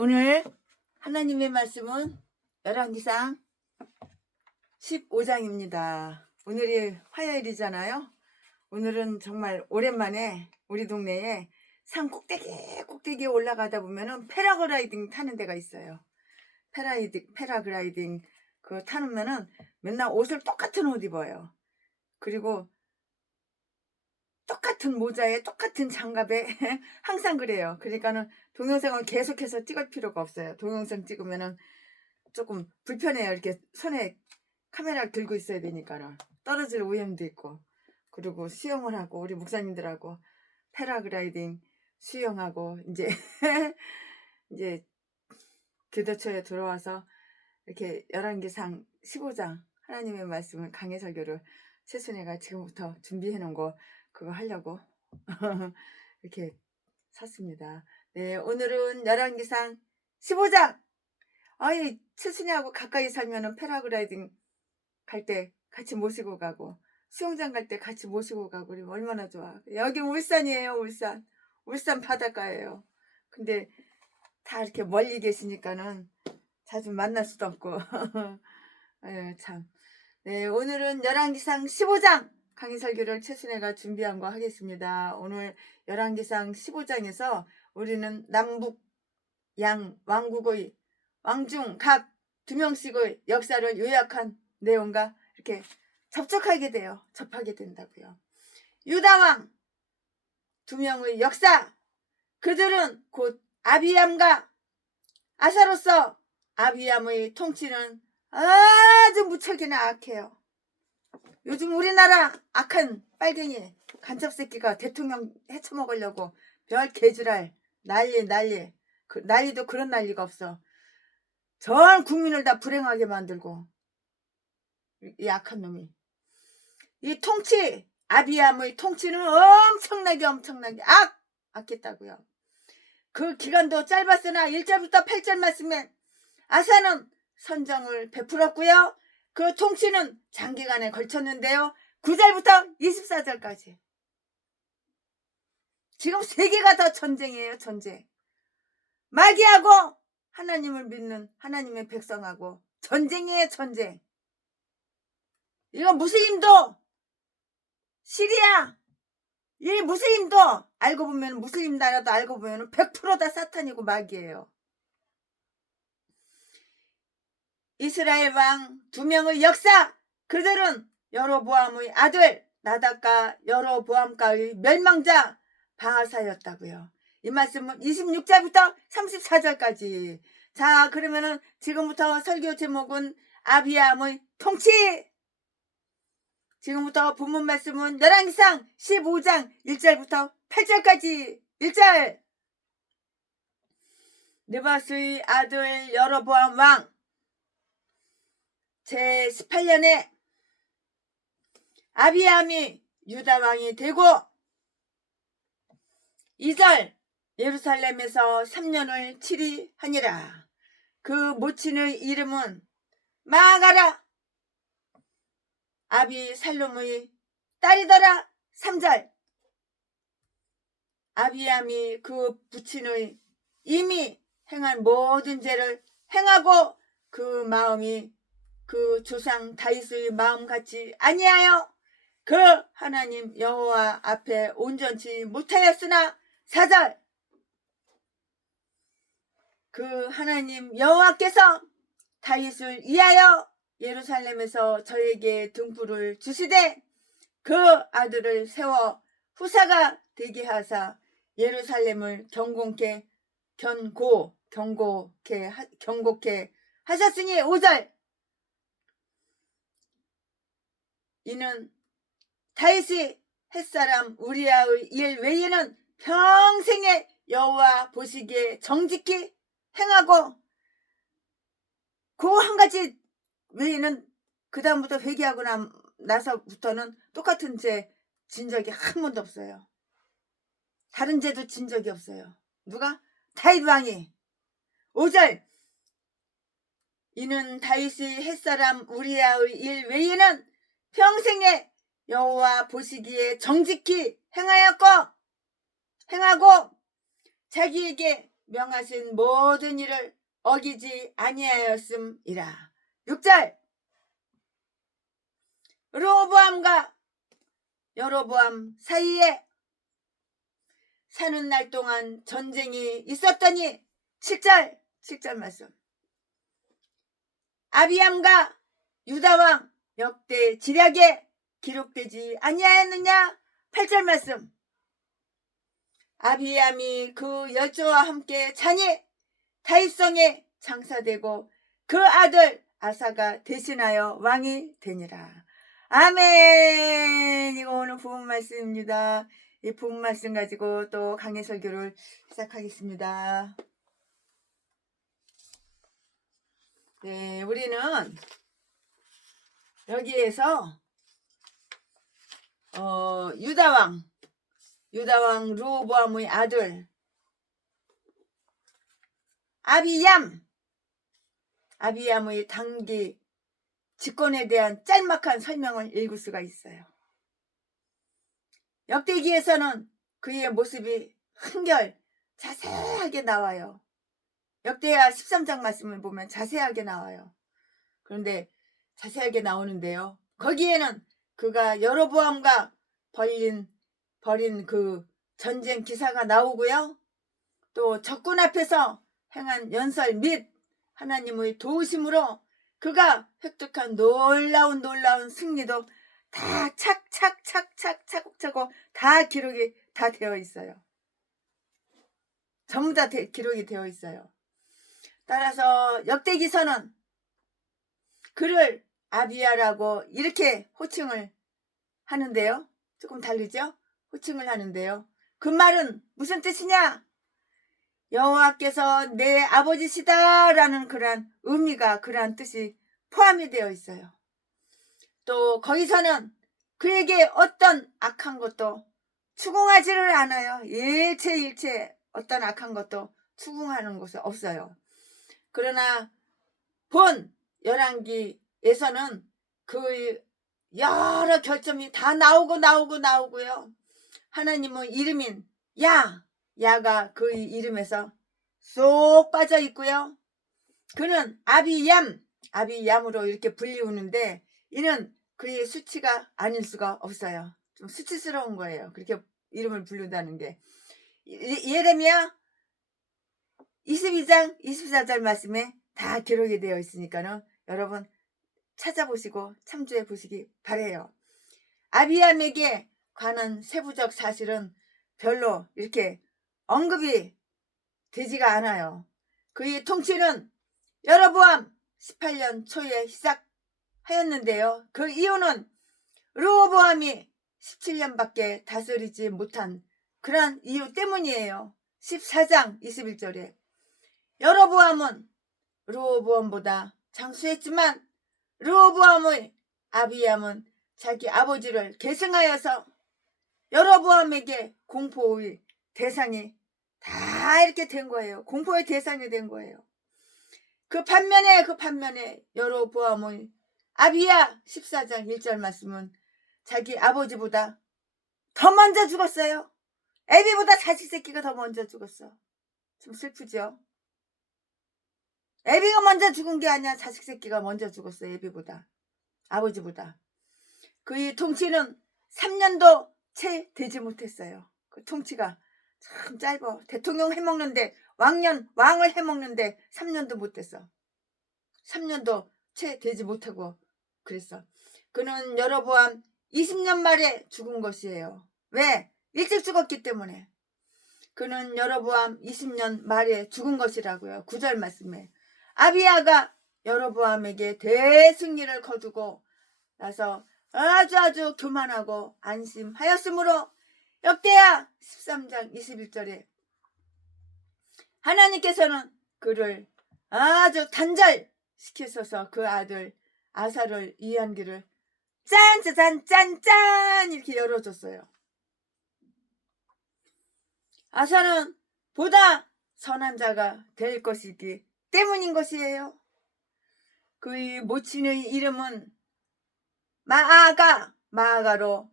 오늘 하나님의 말씀은 열왕기상 15장입니다. 오늘이 화요일이잖아요. 오늘은 정말 오랜만에 우리 동네에 산 꼭대기에 올라가다 보면은 패러글라이딩 타는 데가 있어요. 패러글라이딩 그거 타면은 맨날 옷을 똑같은 옷 입어요. 그리고 똑같은 모자에 똑같은 장갑에 항상 그래요. 그러니까는 동영상을 계속해서 찍을 필요가 없어요. 동영상 찍으면은 조금 불편해요. 이렇게 손에 카메라 들고 있어야 되니까는 떨어질 위험도 있고. 그리고 수영을 하고 우리 목사님들하고 패러글라이딩 수영하고 이제 이제 교도처에 들어와서 이렇게 열왕기상 15장 하나님의 말씀을 강해 설교를 최순애가 지금부터 준비해 놓은 거 그거 하려고 이렇게 샀습니다. 네, 오늘은 열왕기상 15장. 아이, 최순애하고 가까이 살면은 패러글라이딩 갈 때 같이 모시고 가고 수영장 갈 때 같이 모시고 가고 그러면 얼마나 좋아. 여기 울산이에요. 울산 바닷가예요. 근데 다 이렇게 멀리 계시니까는 자주 만날 수도 없고 예, 참. 네, 오늘은 열왕기상 15장 강의 설교를 최순애가 준비한 거 하겠습니다. 오늘 열왕기상 15장에서 우리는 남북 양 왕국의 왕중 각 2명씩의 역사를 요약한 내용과 이렇게 접하게 된다고요. 유다왕 2명의 역사, 그들은 곧 아비암과 아사로서 아비암의 통치는 아주 무척이나 악해요. 요즘 우리나라 악한 빨갱이 간첩새끼가 대통령 해쳐먹으려고 별 개지랄 난리 난리도 그런 난리가 없어. 전 국민을 다 불행하게 만들고 이 악한 놈이 이 통치 아비암의 통치는 엄청나게 악했다고요. 그 기간도 짧았으나 1절부터 8절 말씀에 아사는 선정을 베풀었고요. 그 통치는 장기간에 걸쳤는데요. 9절부터 24절까지. 지금 세계가 다 전쟁이에요. 전쟁. 마귀하고 하나님을 믿는 하나님의 백성하고 전쟁이에요. 전쟁. 이거 무슬림도 시리아 이 무슬림도 알고 보면 무슬림 나라도 알고 보면 100% 다 사탄이고 마귀예요. 이스라엘 왕 2명의 역사, 그들은 여로보암의 아들 나답과 여로보암가의 멸망자 바하사였다고요. 이 말씀은 26절부터 34절까지. 자, 그러면은 지금부터 설교 제목은 아비암의 통치. 지금부터 본문 말씀은 열왕기상 15장 1절부터 8절까지. 1절. 느바스의 아들 여로보암 왕 제18년에 아비암이 유다왕이 되고 2절 예루살렘에서 3년을 치리하니라. 그 모친의 이름은 마아가라 아비살롬의 딸이더라. 3절 아비암이 그 부친의 이미 행한 모든 죄를 행하고 그 마음이 그 조상 다윗의 마음같이 아니하여 그 하나님 여호와 앞에 온전치 못하였으나 4절 그 하나님 여호와께서 다윗을 위하여 예루살렘에서 저에게 등불을 주시되 그 아들을 세워 후사가 되게 하사 예루살렘을 경고케 하셨으니 5절 이는 다윗이 햇사람 우리아의 일 외에는 평생에 여호와 보시기에 정직히 행하고 그 한 가지 외에는 그 다음부터 회개하고 나서부터는 똑같은 죄 진 적이 한 번도 없어요. 다른 죄도 진 적이 없어요. 누가? 다윗 왕이. 5절 이는 다윗이 햇사람 우리아의 일 외에는 평생에 여호와 보시기에 정직히 행하고 자기에게 명하신 모든 일을 어기지 아니하였음이라. 6절 르호보암과 여로보암 사이에 사는 날 동안 전쟁이 있었더니 7절 말씀 아비암과 유다왕 역대 지략에 기록되지 아니하였느냐. 8절 말씀 아비암이 그 열조와 함께 자니 다윗성에 장사되고 그 아들 아사가 대신하여 왕이 되니라. 아멘. 이거 오늘 부분 말씀입니다. 이 부분 말씀 가지고 또 강해 설교를 시작하겠습니다. 네, 우리는 여기에서 유다왕 르호보암의 아들 아비얌의 단기 집권에 대한 짤막한 설명을 읽을 수가 있어요. 역대기에서는 그의 모습이 한결 자세하게 나와요. 역대하 13장 말씀을 보면 자세하게 나와요. 그런데 자세하게 나오는데요. 거기에는 그가 여로보암과 벌인 그 전쟁 기사가 나오고요. 또 적군 앞에서 행한 연설 및 하나님의 도우심으로 그가 획득한 놀라운 승리도 다 차곡차곡 다 기록이 다 되어 있어요. 전부 다 기록이 되어 있어요. 따라서 역대기서는 그를 아비야라고 이렇게 호칭을 하는데요. 조금 다르죠? 호칭을 하는데요. 그 말은 무슨 뜻이냐? 여호와께서 내 아버지시다 라는 그러한 의미가 그러한 뜻이 포함이 되어 있어요. 또 거기서는 그에게 어떤 악한 것도 추궁하지를 않아요. 일체 어떤 악한 것도 추궁하는 것은 없어요. 그러나 본 열왕기에서는 그 여러 결점이 다 나오고요. 하나님의 이름인 야가 그의 이름에서 쏙 빠져 있고요. 그는 아비얌으로 이렇게 불리우는데 이는 그의 수치가 아닐 수가 없어요. 좀 수치스러운 거예요. 그렇게 이름을 부른다는 게. 예레미야 22장 24절 말씀에 다 기록이 되어 있으니까는 여러분 찾아보시고 참조해 보시기 바래요. 아비암에게 관한 세부적 사실은 별로 이렇게 언급이 되지가 않아요. 그의 통치는 여로보암 18년 초에 시작하였는데요. 그 이유는 르호보암이 17년밖에 다스리지 못한 그런 이유 때문이에요. 14장 21절에 여로보암은 르호보암보다 장수했지만 르호보암의 아비암은 자기 아버지를 계승하여서 여로보암에게 공포의 대상이 다 이렇게 된 거예요. 공포의 대상이 된 거예요. 그 반면에 여로보암의 아비야 14장 1절 말씀은 자기 아버지보다 더 먼저 죽었어요. 애비보다 자식 새끼가 더 먼저 죽었어. 좀 슬프죠? 애비가 먼저 죽은 게 아니야. 자식 새끼가 먼저 죽었어요. 애비보다. 아버지보다. 그의 통치는 3년도 채 되지 못했어요. 그 통치가 참 짧아. 대통령 해먹는데 왕을 해먹는데 3년도 못 됐어. 3년도 채 되지 못하고 그랬어. 그는 여로보암 20년 말에 죽은 것이에요. 왜? 일찍 죽었기 때문에. 그는 여로보암 20년 말에 죽은 것이라고요. 9절 말씀에 아비야가 여로보암에게 대승리를 거두고 나서 아주 교만하고 안심하였으므로 역대하 13장 21절에 하나님께서는 그를 아주 단절시키셔서 그 아들 아사를 이해한 길을 짠 이렇게 열어줬어요. 아사는 보다 선한 자가 될 것이기 때문인 것이에요. 그의 모친의 이름은 마아가로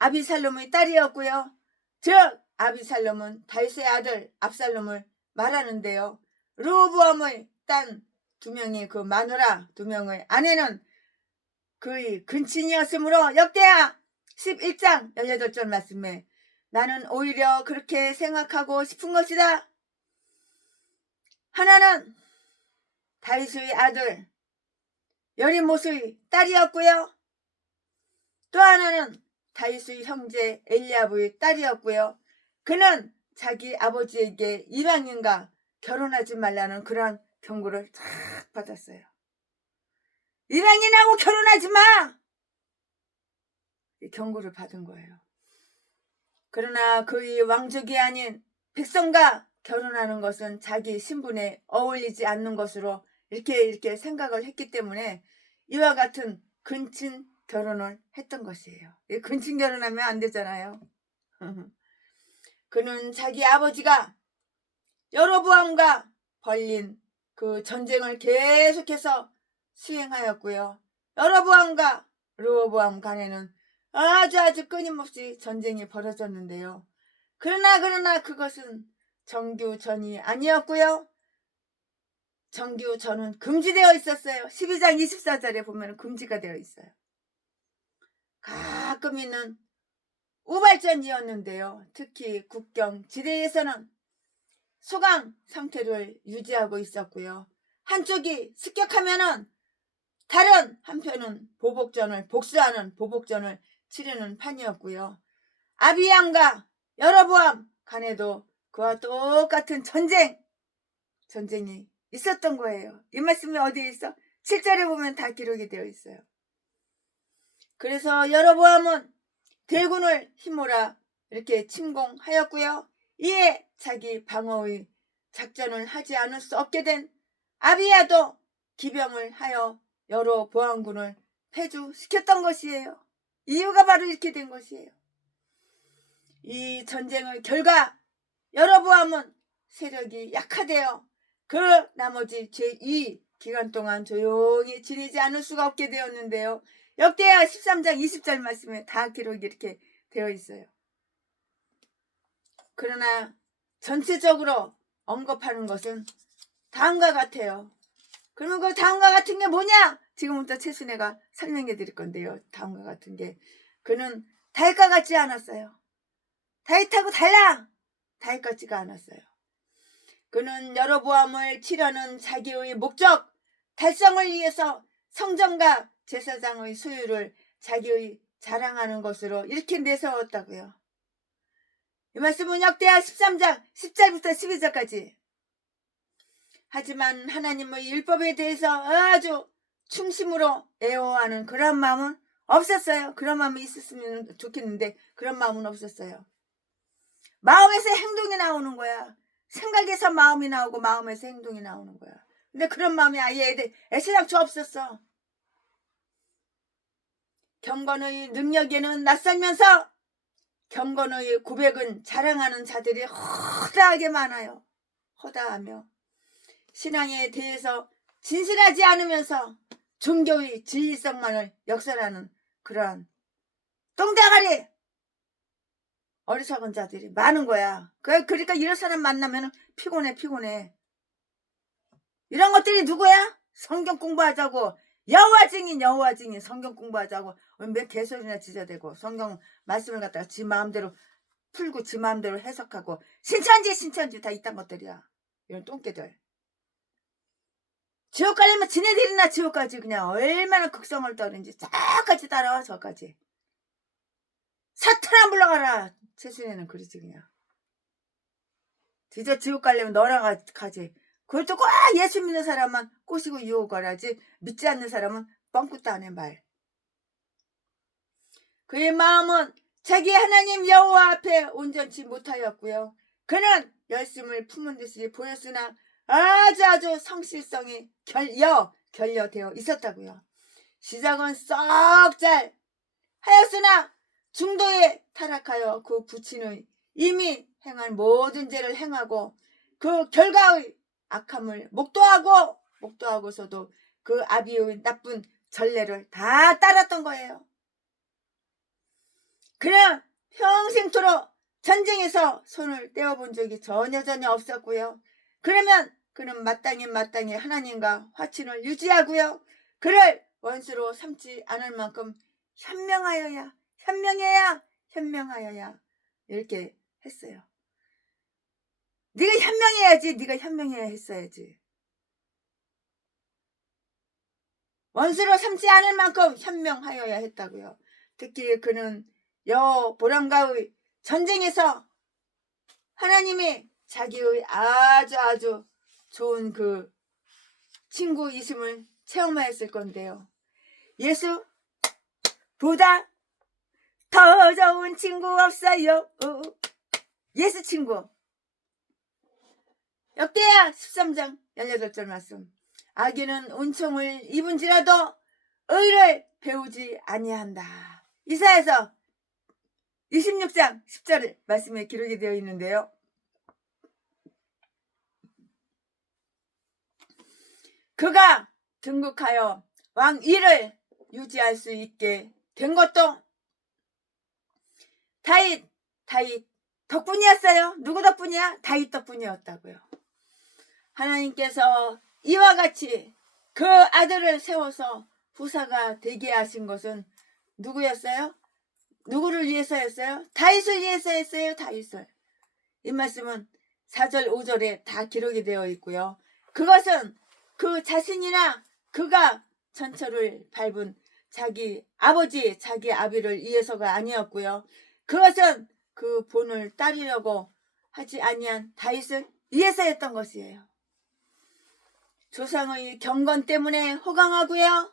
아비살롬의 딸이었고요. 즉 아비살롬은 다윗의 아들 압살롬을 말하는데요. 르호보암의 딴 2명이 그 마누라 2명의 아내는 그의 근친이었으므로 역대하 11장 18절 말씀에 나는 오히려 그렇게 생각하고 싶은 것이다. 하나는 다윗의 아들 여리못의 딸이었고요. 또 하나는 다윗의 형제 엘리압의 딸이었고요. 그는 자기 아버지에게 이방인과 결혼하지 말라는 그런 경고를 탁 받았어요. 이방인하고 결혼하지 마! 이 경고를 받은 거예요. 그러나 그의 왕족이 아닌 백성과 결혼하는 것은 자기 신분에 어울리지 않는 것으로 이렇게 생각을 했기 때문에 이와 같은 근친 결혼을 했던 것이에요. 근친 결혼하면 안 되잖아요. 그는 자기 아버지가 여로보암과 벌린 그 전쟁을 계속해서 수행하였고요. 여로보암과 르호보암 간에는 아주 끊임없이 전쟁이 벌어졌는데요. 그러나 그것은 정규전이 아니었고요. 정규전은 금지되어 있었어요. 12장 24절에 보면 금지가 되어 있어요. 가끔 있는 우발전이었는데요. 특히 국경 지대에서는 소강 상태를 유지하고 있었고요. 한쪽이 습격하면은 다른 한편은 복수하는 보복전을 치르는 판이었고요. 아비암과 여로보암 간에도 그와 똑같은 전쟁이 있었던 거예요. 이 말씀이 어디에 있어? 7절에 보면 다 기록이 되어 있어요. 그래서 여로보암은 대군을 힘몰아 이렇게 침공하였고요. 이에 자기 방어의 작전을 하지 않을 수 없게 된 아비야도 기병을 하여 여로보암군을 패주시켰던 것이에요. 이유가 바로 이렇게 된 것이에요. 이 전쟁의 결과 여로보암은 세력이 약화되어 그 나머지 제2 기간 동안 조용히 지내지 않을 수가 없게 되었는데요. 역대하 13장 20절 말씀에 다 기록이 이렇게 되어 있어요. 그러나 전체적으로 언급하는 것은 다음과 같아요. 그러면 그 다음과 같은 게 뭐냐? 지금부터 최순애가 설명해 드릴 건데요. 다음과 같은 게 그는 다윗과 같지 않았어요. 다윗하고 달라! 다윗 같지가 않았어요. 그는 여로보암을 치려는 자기의 목적 달성을 위해서 성전과 제사장의 소유를 자기의 자랑하는 것으로 이렇게 내세웠다고요. 이 말씀은 역대하 13장 10절부터 12절까지. 하지만 하나님의 율법에 대해서 아주 충심으로 애호하는 그런 마음은 없었어요. 그런 마음이 있었으면 좋겠는데 그런 마음은 없었어요. 마음에서 행동이 나오는 거야. 생각에서 마음이 나오고 마음에서 행동이 나오는 거야. 근데 그런 마음이 아예 애시당초 없었어. 경건의 능력에는 낯설면서 경건의 고백은 자랑하는 자들이 허다하게 많아요. 허다하며 신앙에 대해서 진실하지 않으면서 종교의 진리성만을 역설하는 그런 똥대가리 어리석은 자들이 많은 거야. 그러니까 이런 사람 만나면 피곤해. 이런 것들이 누구야? 성경 공부하자고 여호와 증인 성경 공부하자고 몇 개소리나 지저대고 성경 말씀을 갖다가 지 마음대로 풀고 지 마음대로 해석하고 신천지 다 이딴 것들이야. 이런 똥개들. 지옥 가려면 지네들이나 지옥까지 그냥 얼마나 극성을 떠는지 저까지 따라와. 저까지 사탄아 물러가라. 최순애는 그러지 그냥. 진짜 지옥 가려면 너랑 가지. 그것도 꼭 예수 믿는 사람만 꼬시고 유혹을 하지 믿지 않는 사람은 뻥끗도 안 해 말. 그의 마음은 자기 하나님 여호와 앞에 온전치 못하였고요. 그는 열심을 품은 듯이 보였으나 아주 성실성이 결여되어 있었다고요. 시작은 썩 잘 하였으나 중도에 타락하여 그 부친의 이미 행한 모든 죄를 행하고 그 결과의 악함을 목도하고서도 그 아비의 나쁜 전례를 다 따랐던 거예요. 그냥 평생토록 전쟁에서 손을 떼어본 적이 전혀 없었고요. 그러면 그는 마땅히 하나님과 화친을 유지하고요. 그를 원수로 삼지 않을 만큼 현명해야 이렇게 했어요. 네가 현명해야지. 네가 현명해야 했어야지. 원수로 삼지 않을 만큼 현명하여야 했다고요. 특히 그는 여보람과의 전쟁에서 하나님이 자기의 아주 좋은 그 친구이심을 체험하였을 건데요. 예수보다 더 좋은 친구 없어요. 예수 친구. 역대하 13장 18절 말씀. 악인은 은총을 입은지라도 의를 배우지 아니한다. 이사야서 26장 10절 말씀에 기록이 되어 있는데요. 그가 등극하여 왕위를 유지할 수 있게 된 것도 다윗 덕분이었어요. 누구 덕분이야? 다윗 덕분이었다고요. 하나님께서 이와 같이 그 아들을 세워서 후사가 되게 하신 것은 누구였어요? 누구를 위해서였어요? 다윗을 위해서 했어요. 다윗을. 이 말씀은 4절 5절에 다 기록이 되어 있고요. 그것은 그 자신이나 그가 천처를 밟은 자기 아버지, 자기 아비를 위해서가 아니었고요. 그것은 그 본을 따르려고 하지 아니한 다윗을 위해서였던 것이에요. 조상의 경건 때문에 호강하고요.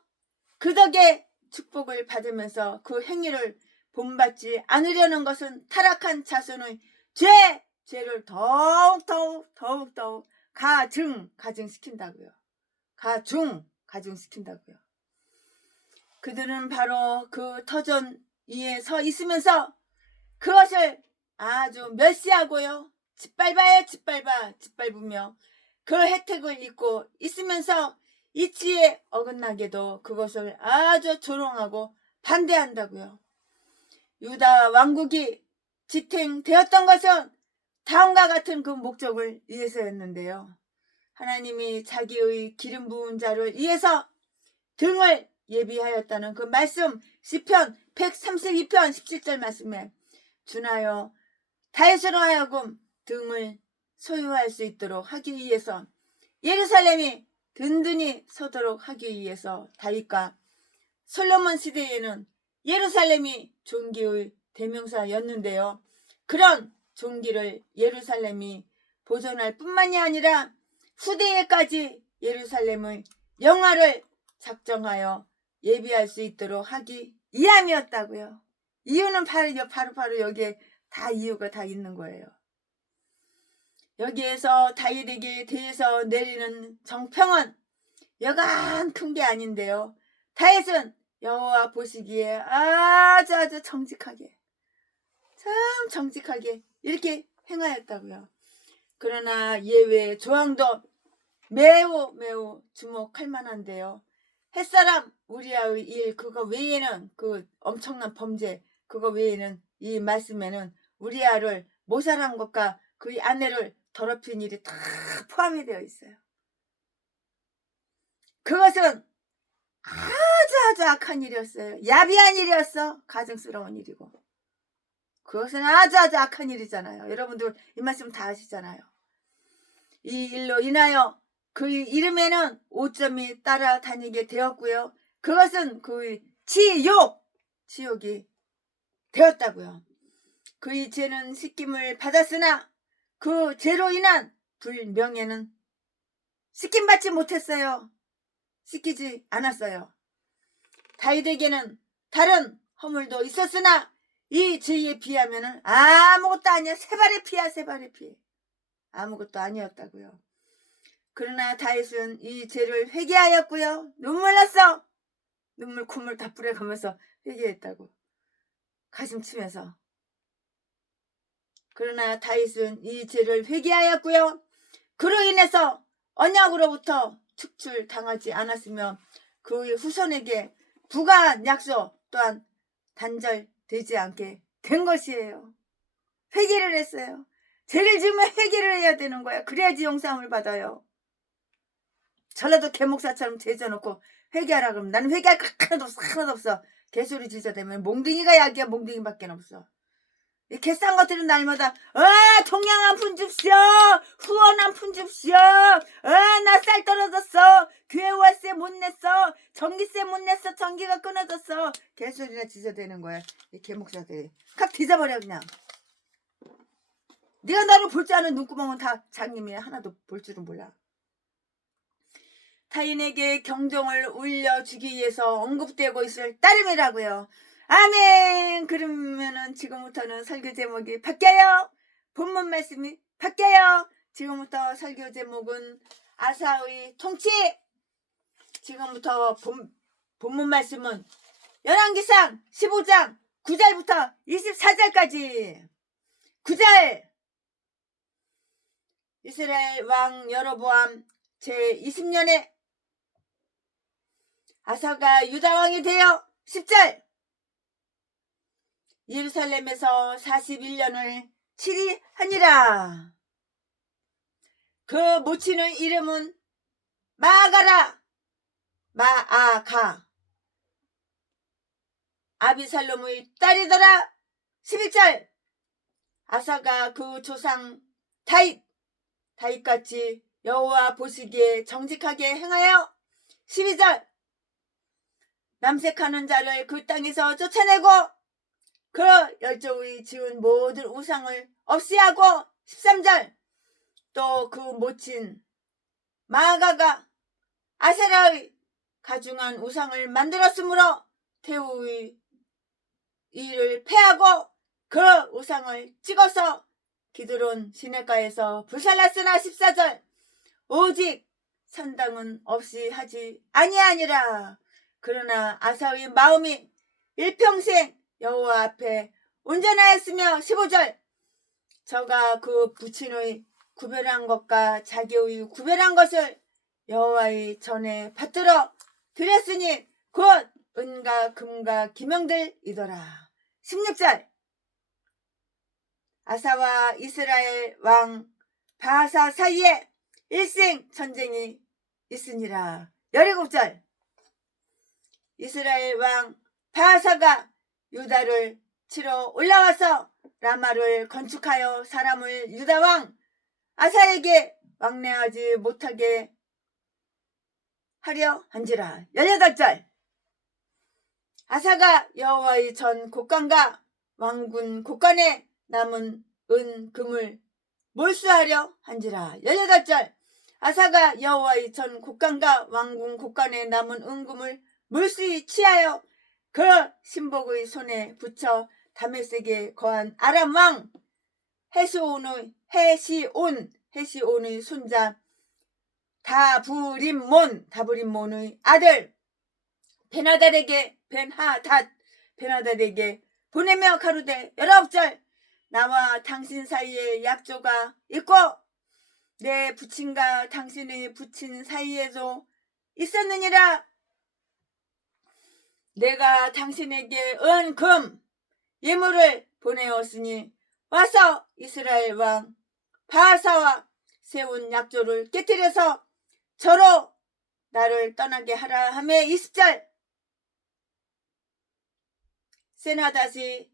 그 덕에 축복을 받으면서 그 행위를 본받지 않으려는 것은 타락한 자손의 죄를 더욱 가중시킨다고요. 가중시킨다고요. 그들은 바로 그 터전 위에 서 있으면서 그것을 아주 멸시하고요. 짓밟으며 그 혜택을 잊고 있으면서 이치에 어긋나게도 그것을 아주 조롱하고 반대한다고요. 유다 왕국이 지탱되었던 것은 다음과 같은 그 목적을 위해서였는데요. 하나님이 자기의 기름 부은 자를 위해서 등을 예비하였다는 그 말씀 시편 132편 17절 말씀에 준하여 다윗으로 하여금 등을 소유할 수 있도록 하기 위해서 예루살렘이 든든히 서도록 하기 위해서 다윗과 솔로몬 시대에는 예루살렘이 존귀의 대명사였는데요. 그런 존귀를 예루살렘이 보존할 뿐만이 아니라 후대에까지 예루살렘의 영화를 작정하여 예비할 수 있도록 하기 위함이었다고요. 이유는 바로 여기에 다 이유가 다 있는 거예요. 여기에서 다윗에게 대해서 내리는 정평은 여간 큰 게 아닌데요. 다윗은 여호와 보시기에 아주 정직하게 참 정직하게 이렇게 행하였다고요. 그러나 예외 조항도 매우 주목할 만한데요. 햇사람 우리아의 일 그거 외에는 그 엄청난 범죄 그거 외에는 이 말씀에는 우리아를 모살한 것과 그의 아내를 더럽힌 일이 다 포함이 되어 있어요. 그것은 아주 악한 일이었어요. 야비한 일이었어. 가증스러운 일이고. 그것은 아주 악한 일이잖아요. 여러분들 이 말씀 다 아시잖아요. 이 일로 인하여 그의 이름에는 오점이 따라다니게 되었고요. 그것은 그의 지옥이 되었다고요. 그의 죄는 씻김을 받았으나 그 죄로 인한 불명예는 씻김받지 못했어요. 씻기지 않았어요. 다윗에게는 다른 허물도 있었으나 이 죄에 비하면 아무것도 아니야. 세발의 피야. 아무것도 아니었다고요. 그러나 다윗은 이 죄를 회개하였고요. 눈물 났어. 눈물 콧물 다 뿌려가면서 회개했다고. 가슴 치면서. 그러나 다윗은 이 죄를 회개하였고요. 그로 인해서 언약으로부터 축출당하지 않았으며 그의 후손에게 부가한 약속 또한 단절되지 않게 된 것이에요. 회개를 했어요. 죄를 지으면 회개를 해야 되는 거야. 그래야지 용서함을 받아요. 전라도 개목사처럼 죄져놓고 회개하라 그러면 나는 회개할 거 하나도 없어. 개소리 지저대면 몽둥이가 약이야. 몽둥이밖에 없어. 이 개싼 것들은 날마다 통양 한 푼 줍시오. 후원 한 푼 줍시오. 나 쌀 떨어졌어. 교회 월세 못 냈어. 전기세 못 냈어. 전기가 끊어졌어. 개소리나 지저대는 거야. 이 개목사들이 확 뒤져버려 그냥. 네가 나를 볼 줄 아는 눈구멍은 다 장님이야. 하나도 볼 줄은 몰라. 타인에게 경종을 울려주기 위해서 언급되고 있을 따름이라고요. 아멘. 그러면은 지금부터는 설교 제목이 바뀌어요. 본문 말씀이 바뀌어요. 지금부터 설교 제목은 아사의 통치. 지금부터 본문 말씀은 열왕기상 15장 9절부터 24절까지. 9절. 이스라엘 왕 여로보암 제20년에 아사가 유다왕이 되어 10절. 예루살렘에서 41년을 치리하니라. 그 모친의 이름은 마아가라. 마아가 아비살롬의 딸이더라. 11절. 아사가 그 조상 다윗같이 여호와 보시기에 정직하게 행하여 12절. 남색하는 자를 그 땅에서 쫓아내고 그 열조의 지은 모든 우상을 없이하고 13절. 또 그 모친 마아가가 아세라의 가중한 우상을 만들었으므로 태우의 이를 패하고 그 우상을 찍어서 기드론 시냇가에서 불살랐으나 14절. 오직 산당은 없이 하지 아니하니라. 그러나 아사의 마음이 일평생 여호와 앞에 온전하였으며 15절. 저가 그 부친의 구별한 것과 자기의 구별한 것을 여호와의 전에 받들어 드렸으니 곧 은과 금과 기명들이더라. 16절. 아사와 이스라엘 왕 바하사 사이에 일생 전쟁이 있으니라. 17절. 이스라엘 왕 바하사가 유다를 치러 올라와서 라마를 건축하여 사람을 유다 왕 아사에게 왕래하지 못하게 하려 한지라. 18절. 아사가 여호와의 전 곡간과 왕군 곡간에 남은 은 금을 몰수하려 한지라. 18절. 아사가 여호와의 전 곡간과 왕군 곡간에 남은 은금을 몰수히 취하여 그 신복의 손에 붙여 다메섹에 거한 아람 왕 헤시온의 손자 다브림몬의 아들 베나닷에게 보내며 가로되 19절. 나와 당신 사이에 약조가 있고 내 부친과 당신의 부친 사이에도 있었느니라. 내가 당신에게 은 예물을 보내었으니 와서 이스라엘 왕 바하사와 세운 약조를 깨뜨려서 저로 나를 떠나게 하라 하며 20절. 세나닷이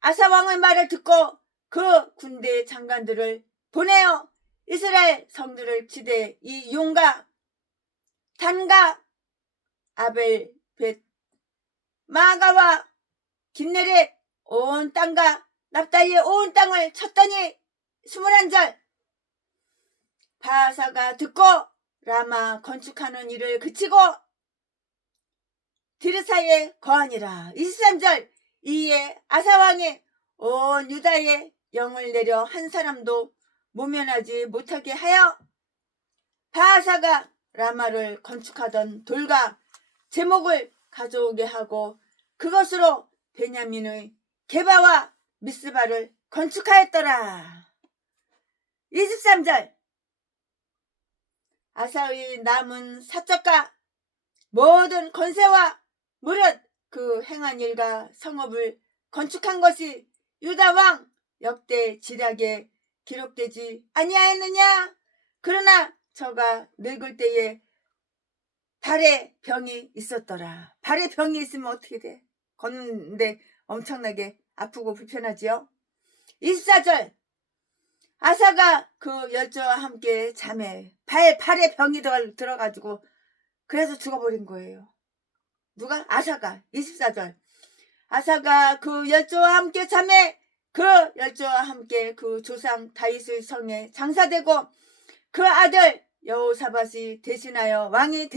아사왕의 말을 듣고 그 군대 장관들을 보내어 이스라엘 성들을 치되 이 용과 단과 아벨벳 마가와 긴네렛 온 땅과 납달리의 온 땅을 쳤더니 21절. 바하사가 듣고 라마 건축하는 일을 그치고 디르사에 거하니라. 23절. 이에 아사왕이 온 유다에 영을 내려 한 사람도 모면하지 못하게 하여 바하사가 라마를 건축하던 돌과 제목을 가져오게 하고 그것으로 베냐민의 게바와 미스바를 건축하였더라. 23절. 아사의 남은 사적과 모든 권세와 무릇 그 행한 일과 성읍을 건축한 것이 유다 왕 역대 지략의 기록되지 아니하였느냐? 그러나 저가 늙을 때에 발에 병이 있었더라. 발에 병이 있으면 어떻게 돼? 걷는데 엄청나게 아프고 불편하지요. 24절 아사가 그 열조와 함께 잠에 발에 병이 들어가지고 그래서 죽어버린 거예요. 누가? 아사가. 24절 아사가 그 열조와 함께 잠에 그 열조와 함께 그 조상 다윗의 성에 장사되고 그 아들 여호사밧이 대신하여 왕이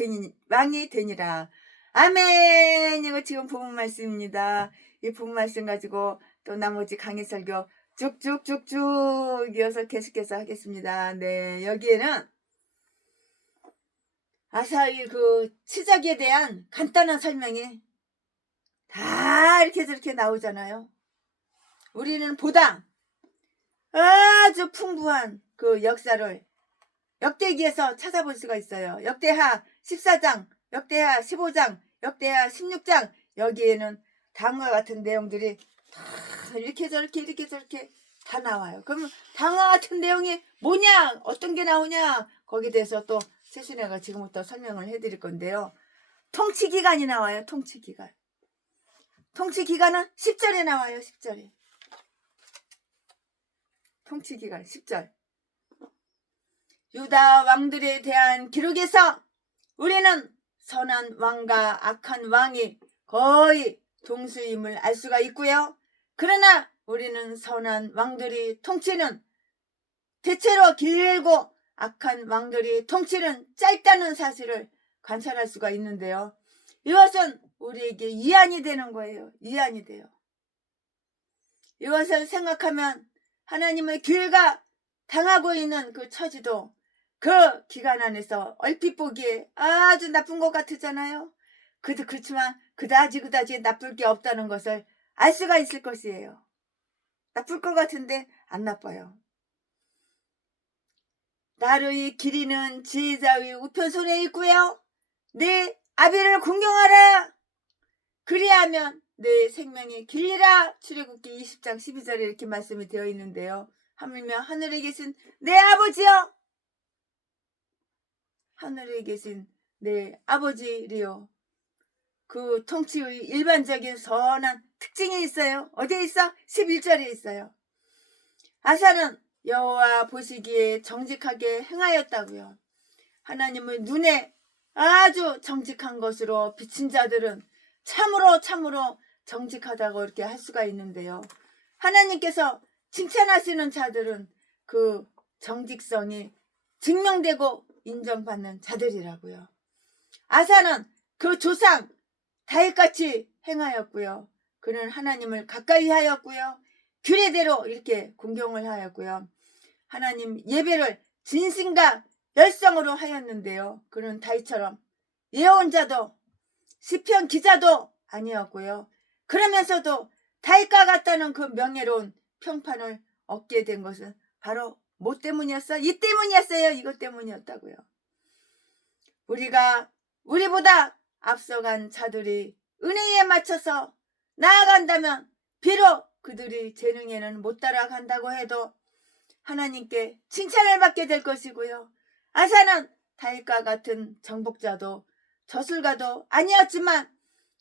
되니라. 아멘. 이거 지금 본문 말씀입니다. 이 본문 말씀 가지고 또 나머지 강의 설교 쭉쭉쭉쭉 이어서 계속해서 하겠습니다. 네, 여기에는 아사의 그 치작에 대한 간단한 설명이 다 이렇게 저렇게 나오잖아요. 우리는 보다 아주 풍부한 그 역사를 역대기에서 찾아볼 수가 있어요. 역대하 14장, 역대하 15장, 역대하 16장 여기에는 다음과 같은 내용들이 다 이렇게 저렇게 다 나와요. 그러면 다음과 같은 내용이 뭐냐? 어떤 게 나오냐? 거기에 대해서 또 세순이가 지금부터 설명을 해드릴 건데요. 통치기간이 나와요. 통치기간. 통치기간은 10절에 나와요. 10절에. 통치기간 10절. 유다 왕들에 대한 기록에서 우리는 선한 왕과 악한 왕이 거의 동수임을 알 수가 있고요. 그러나 우리는 선한 왕들이 통치는 대체로 길고 악한 왕들이 통치는 짧다는 사실을 관찰할 수가 있는데요. 이것은 우리에게 이안이 되는 거예요. 이안이 돼요. 이것을 생각하면 하나님의 교회가 당하고 있는 그 처지도 그 기간 안에서 얼핏 보기에 아주 나쁜 것 같으잖아요. 그렇지만 그다지 나쁠 게 없다는 것을 알 수가 있을 것이에요. 나쁠 것 같은데 안 나빠요. 나의 길이는 지혜자의 우편손에 있고요. 내 아비를 공경하라. 그리하면 내 생명이 길리라. 출애굽기 20장 12절에 이렇게 말씀이 되어 있는데요. 하물며 하늘에 계신 내 아버지여, 하늘에 계신 내 아버지리요. 그 통치의 일반적인 선한 특징이 있어요. 어디에 있어? 11절에 있어요. 아사는 여호와 보시기에 정직하게 행하였다고요. 하나님의 눈에 아주 정직한 것으로 비친 자들은 참으로 정직하다고 이렇게 할 수가 있는데요. 하나님께서 칭찬하시는 자들은 그 정직성이 증명되고 인정받는 자들이라고요. 아사는 그 조상 다윗같이 행하였고요. 그는 하나님을 가까이 하였고요. 규례대로 이렇게 공경을 하였고요. 하나님 예배를 진심과 열성으로 하였는데요. 그는 다윗처럼 예언자도 시편 기자도 아니었고요. 그러면서도 다윗과 같다는 그 명예로운 평판을 얻게 된 것은 바로 뭐 때문이었어? 이 때문이었어요. 이것 때문이었다고요. 우리보다 앞서간 자들이 은혜에 맞춰서 나아간다면 비록 그들이 재능에는 못 따라간다고 해도 하나님께 칭찬을 받게 될 것이고요. 아사는 다윗과 같은 정복자도 저술가도 아니었지만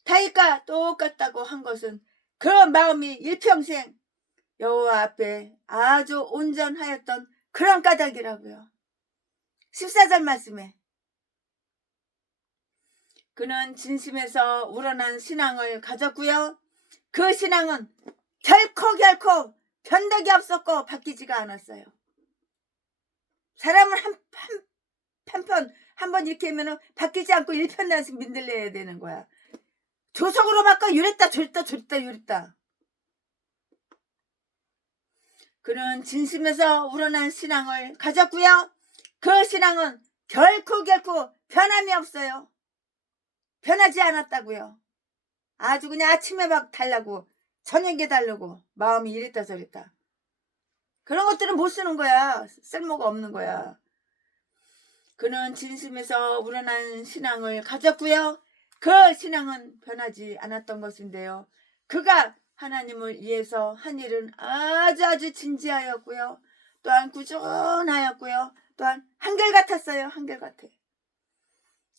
다윗과 똑같다고 한 것은 그 마음이 일평생 여호와 앞에 아주 온전하였던 그런 까닭이라고요. 14절 말씀에 그는 진심에서 우러난 신앙을 가졌고요. 그 신앙은 결코 변덕이 없었고 바뀌지가 않았어요. 사람을 한 번 이렇게 하면 바뀌지 않고 일편단심 민들레야 되는 거야. 조석으로 바꿔 이랬다 저랬다. 그는 진심에서 우러난 신앙을 가졌고요. 그 신앙은 결코 변함이 없어요. 변하지 않았다고요. 아주 그냥 아침에 막 달라고 저녁에 달라고 마음이 이랬다 저랬다. 그런 것들은 못 쓰는 거야. 쓸모가 없는 거야. 그는 진심에서 우러난 신앙을 가졌고요. 그 신앙은 변하지 않았던 것인데요. 그가 하나님을 위해서 한 일은 아주 진지하였고요. 또한 꾸준하였고요. 또한 한결같았어요. 한결같아.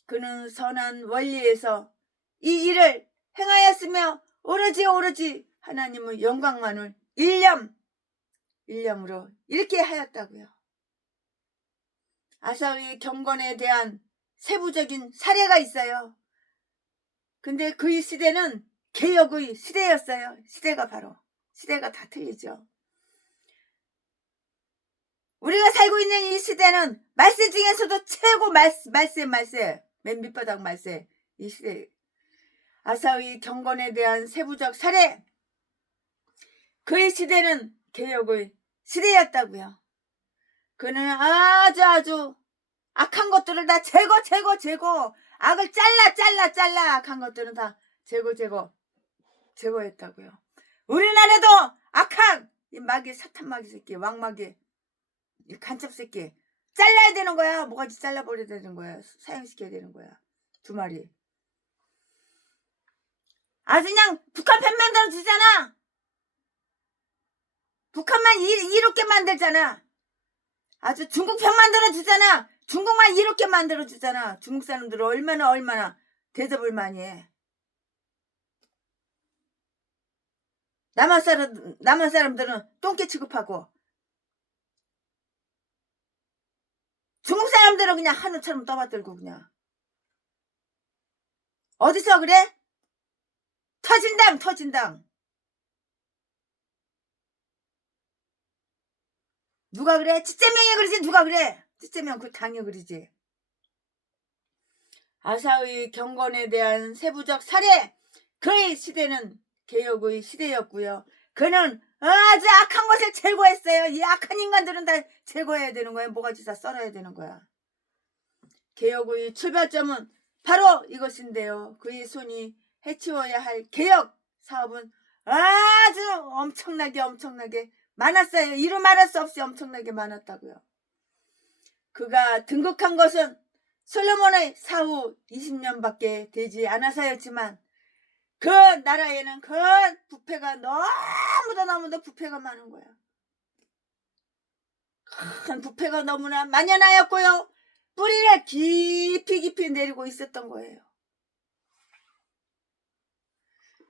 그는 선한 원리에서 이 일을 행하였으며 오로지 하나님의 영광만을 일념으로 이렇게 하였다고요. 아사의 경건에 대한 세부적인 사례가 있어요. 근데 그의 시대는 개혁의 시대였어요. 시대가 다 틀리죠. 우리가 살고 있는 이 시대는 말세 중에서도 최고 말세 맨 밑바닥 말세 이 시대. 아사의 경건에 대한 세부적 사례. 그의 시대는 개혁의 시대였다고요. 그는 아주 악한 것들을 다 제거 악을 잘라 악한 것들은 다 제거했다고요. 우리나라도 악한 이 마귀 사탄 마귀 새끼 왕마귀 이 간첩 새끼 잘라야 되는 거야. 뭐가지 잘라버려야 되는 거야. 사형시켜야 되는 거야. 2마리. 아주 그냥 북한 편 만들어 주잖아. 북한만 이롭게 만들잖아. 아주 중국 편 만들어 주잖아. 중국만 이롭게 만들어 주잖아. 중국 사람들은 얼마나 대접을 많이 해. 남한 사람들은 똥개 취급하고 중국 사람들은 그냥 한우처럼 떠받들고 그냥. 어디서 그래? 터진당. 누가 그래? 찌째명이 그러지. 누가 그래? 찌째명 그 당이 그러지. 아사의 경건에 대한 세부적 사례. 그의 시대는 개혁의 시대였고요. 그는 아주 악한 것을 제거했어요. 이 악한 인간들은 다 제거해야 되는 거야. 뭐가지 다 썰어야 되는 거야. 개혁의 출발점은 바로 이것인데요. 그의 손이 해치워야 할 개혁 사업은 아주 엄청나게 많았어요. 이루 말할 수 없이 엄청나게 많았다고요. 그가 등극한 것은 솔로몬의 사후 20년밖에 되지 않아서였지만 그 나라에는 그 부패가 너무도 부패가 많은 거야. 큰 부패가 너무나 만연하였고요. 뿌리를 깊이 내리고 있었던 거예요.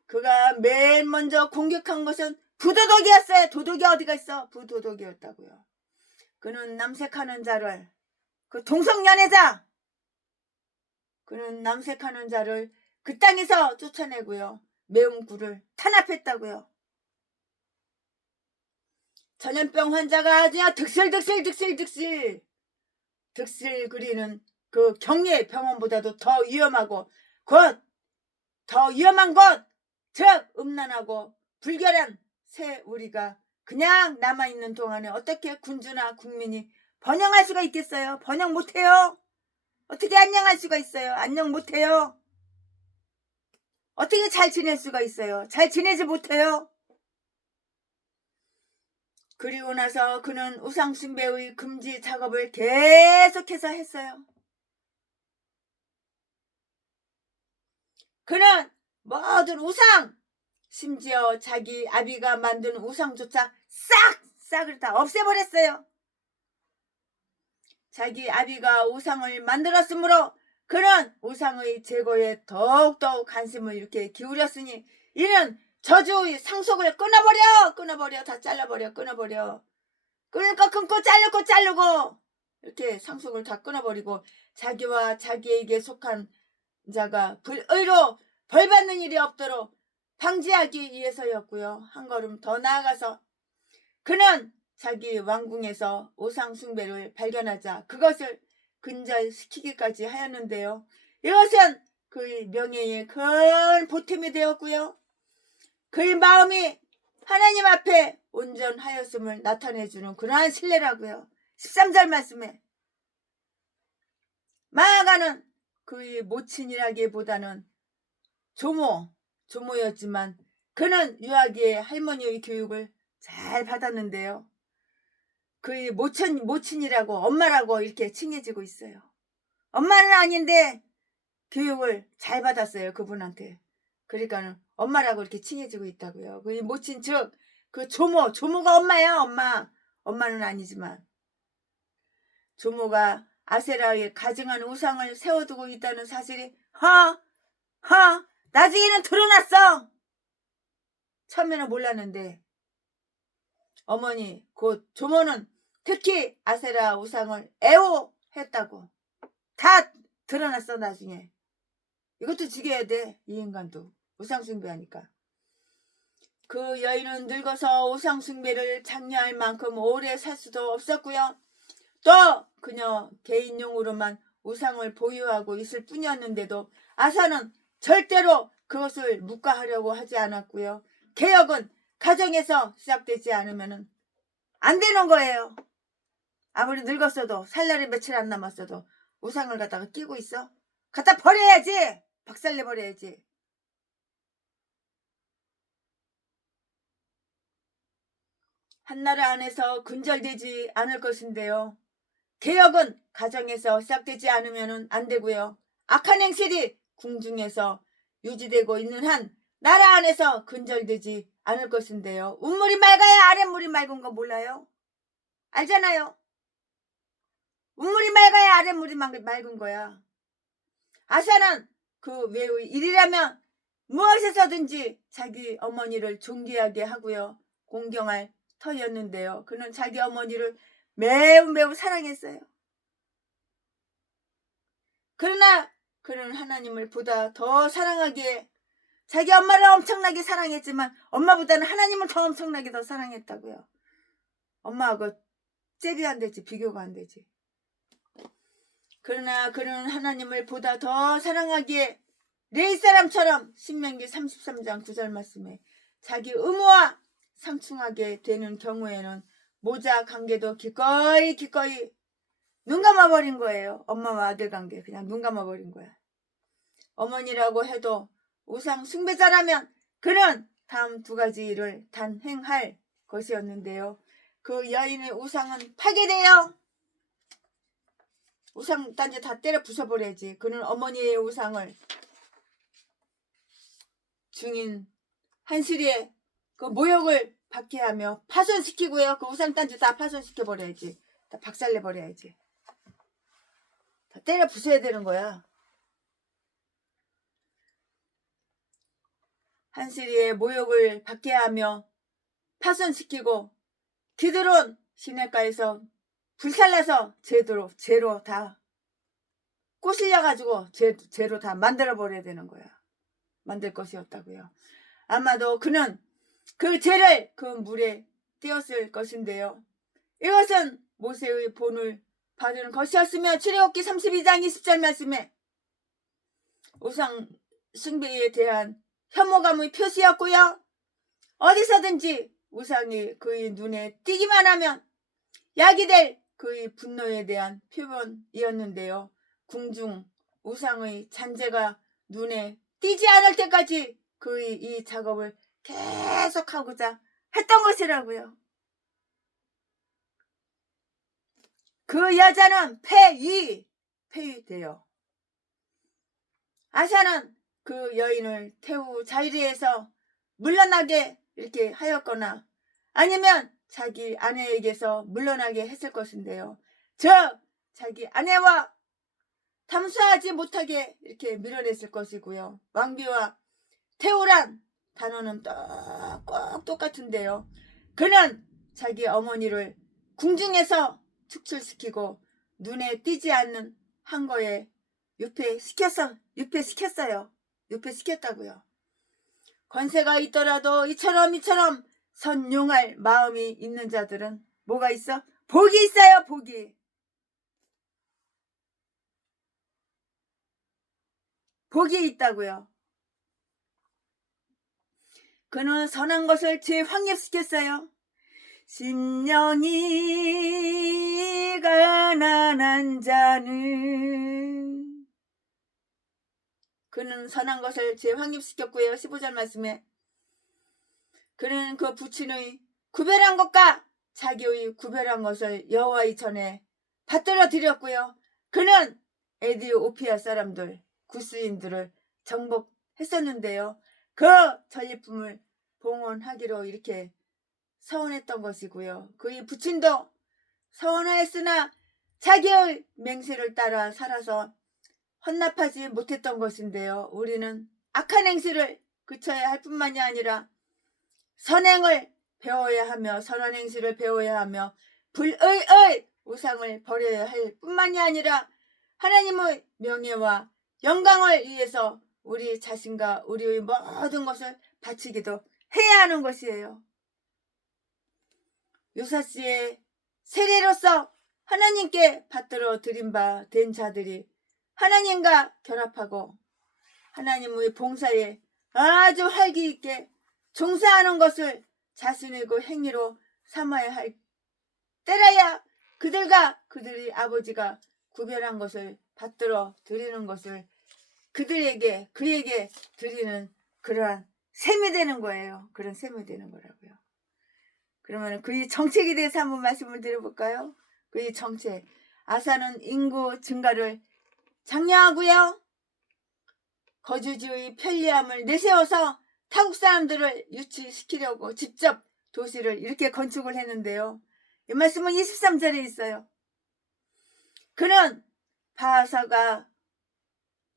그가 맨 먼저 공격한 것은 부도덕이었어요. 도덕이 어디가 있어? 부도덕이었다고요. 그는 남색하는 자를 그 동성연애자 그는 남색하는 자를 그 땅에서 쫓아내고요. 매운 굴을 탄압했다고요. 전염병 환자가 아주 득실 그리는 그 격리 병원보다도 더 위험하고 더 위험한 곳 즉 음란하고 불결한 새 우리가 그냥 남아있는 동안에 어떻게 군주나 국민이 번영할 수가 있겠어요? 번영 못해요. 어떻게 안녕할 수가 있어요? 안녕 못해요. 어떻게 잘 지낼 수가 있어요? 잘 지내지 못해요. 그리고 나서 그는 우상숭배의 금지 작업을 계속해서 했어요. 그는 모든 우상, 심지어 자기 아비가 만든 우상조차 싹을 다 없애버렸어요. 자기 아비가 우상을 만들었으므로 그는 우상의 제거에 더욱더욱 관심을 이렇게 기울였으니 이는 저주의 상속을 끊어버려 다 잘라버려 끊어버려 끊을 거 끊고 자르고 이렇게 상속을 다 끊어버리고 자기와 자기에게 속한 자가 불의로 벌받는 일이 없도록 방지하기 위해서였고요. 한 걸음 더 나아가서 그는 자기 왕궁에서 우상 숭배를 발견하자 그것을 근절시키기까지 하였는데요. 이것은 그의 명예에 큰 보탬이 되었고요. 그의 마음이 하나님 앞에 온전하였음을 나타내주는 그러한 신뢰라고요. 13절 말씀에 마아가는 그의 모친이라기보다는 조모였지만 그는 유아기의 할머니의 교육을 잘 받았는데요. 그의 모친이라고 엄마라고 이렇게 칭해지고 있어요. 엄마는 아닌데 교육을 잘 받았어요. 그분한테. 그러니까는 엄마라고 이렇게 칭해지고 있다고요. 그의 모친 즉 그 조모가 엄마야. 엄마는 아니지만. 조모가 아세라의 가증한 우상을 세워두고 있다는 사실이 나중에는 드러났어. 처음에는 몰랐는데 어머니 곧 조모는 특히 아세라 우상을 애호했다고 다 드러났어. 나중에 이것도 죽여야 돼. 이 인간도 우상 숭배하니까. 그 여인은 늙어서 우상 숭배를 장려할 만큼 오래 살 수도 없었고요. 또 그녀 개인용으로만 우상을 보유하고 있을 뿐이었는데도 아사는 절대로 그것을 묵과하려고 하지 않았고요. 개혁은 가정에서 시작되지 않으면 안 되는 거예요. 아무리 늙었어도 살 날이 며칠 안 남았어도 우상을 갖다가 끼고 있어? 갖다 버려야지. 박살내 버려야지. 한나라 안에서 근절되지 않을 것인데요. 개혁은 가정에서 시작되지 않으면 안 되고요. 악한 행실이 궁중에서 유지되고 있는 한 나라 안에서 근절되지 않을 것인데요. 운물이 맑아야 아랫물이 맑은 거 몰라요? 알잖아요. 운물이 맑아야 아랫물이 맑은 거야. 아사는 그 외의 일이라면 무엇에서든지 자기 어머니를 존귀하게 하고요. 공경할 터였는데요. 그는 자기 어머니를 매우 사랑했어요. 그러나 그는 하나님을 보다 더 사랑하기에 자기 엄마를 엄청나게 사랑했지만 엄마보다는 하나님을 더 엄청나게 더 사랑했다고요. 엄마하고 잽이 안 되지. 비교가 안 되지. 그러나 그는 하나님을 보다 더 사랑하기에 레위 사람처럼 신명기 33장 9절 말씀에 자기 의무와 상충하게 되는 경우에는 모자 관계도 기꺼이 눈 감아버린 거예요. 엄마와 아들 관계 그냥 눈 감아버린 거야. 어머니라고 해도 우상 숭배자라면 그는 다음 두 가지 일을 단 행할 것이었는데요. 그 여인의 우상은 파괴돼요. 우상 단지 다 때려 부숴버려야지. 그는 어머니의 우상을 중인 한시리에 그 모욕을 받게 하며 파손시키고요. 그 우상 단지 다 파손시켜버려야지. 다 박살내버려야지. 다 때려 부숴야 되는 거야. 한시리의 모욕을 받게 하며 파손시키고 기드론 시냇가에서 불살라서 죄로 다 꼬실려가지고 죄로 다 만들어버려야 되는 거야. 만들 것이었다고요. 아마도 그는 그 죄를 그 물에 띄었을 것인데요. 이것은 모세의 본을 받은 것이었으며 출애굽기 32장 20절 말씀에 우상 숭배에 대한 혐오감의 표시였고요. 어디서든지 우상이 그의 눈에 띄기만 하면 약이 될 그의 분노에 대한 표본이었는데요. 궁중 우상의 잔재가 눈에 띄지 않을 때까지 그의 이 작업을 계속하고자 했던 것이라고요. 그 여자는 폐위돼요. 아사는 그 여인을 태우 자리에서 물러나게 이렇게 하였거나 아니면 자기 아내에게서 물러나게 했을 것인데요. 자기 아내와 담수하지 못하게 이렇게 밀어냈을 것이고요. 왕비와 태우란 단어는 꼭 똑같은데요. 그는 자기 어머니를 궁중에서 축출시키고 눈에 띄지 않는 한 거에 유폐시켰어요. 유폐시켰다고요. 권세가 있더라도 이처럼 선용할 마음이 있는 자들은 뭐가 있어? 복이 있어요. 복이 있다고요. 그는 선한 것을 재확립시켰어요. 심령이 가난한 자는 그는 선한 것을 재확립시켰고요. 15절 말씀에 그는 그 부친의 구별한 것과 자기의 구별한 것을 여호와의 전에 받들어 드렸고요. 그는 에디오피아 사람들 구스인들을 정복했었는데요. 그 전리품을 봉헌하기로 이렇게 서운했던 것이고요. 그의 부친도 서운하였으나 자기의 맹세를 따라 살아서 헌납하지 못했던 것인데요. 우리는 악한 행실을 그쳐야 할 뿐만이 아니라 선행을 배워야 하며 선한 행실을 배워야 하며 불의의 우상을 버려야 할 뿐만이 아니라 하나님의 명예와 영광을 위해서 우리 자신과 우리의 모든 것을 바치기도 해야 하는 것이에요. 요사씨의 세례로서 하나님께 받들어 드린 바 된 자들이 하나님과 결합하고 하나님의 봉사에 아주 활기 있게 종사하는 것을 자신의 그 행위로 삼아야 할 때라야 그들과 그들의 아버지가 구별한 것을 받들어 드리는 것을 그에게 드리는 그러한 셈이 되는 거예요. 그런 셈이 되는 거라고요. 그러면 그의 정책에 대해서 한번 말씀을 드려볼까요? 그의 정책. 아사는 인구 증가를 장려하고요. 거주지의 편리함을 내세워서 타국 사람들을 유치시키려고 직접 도시를 이렇게 건축을 했는데요. 이 말씀은 23절에 있어요. 그는 바하사가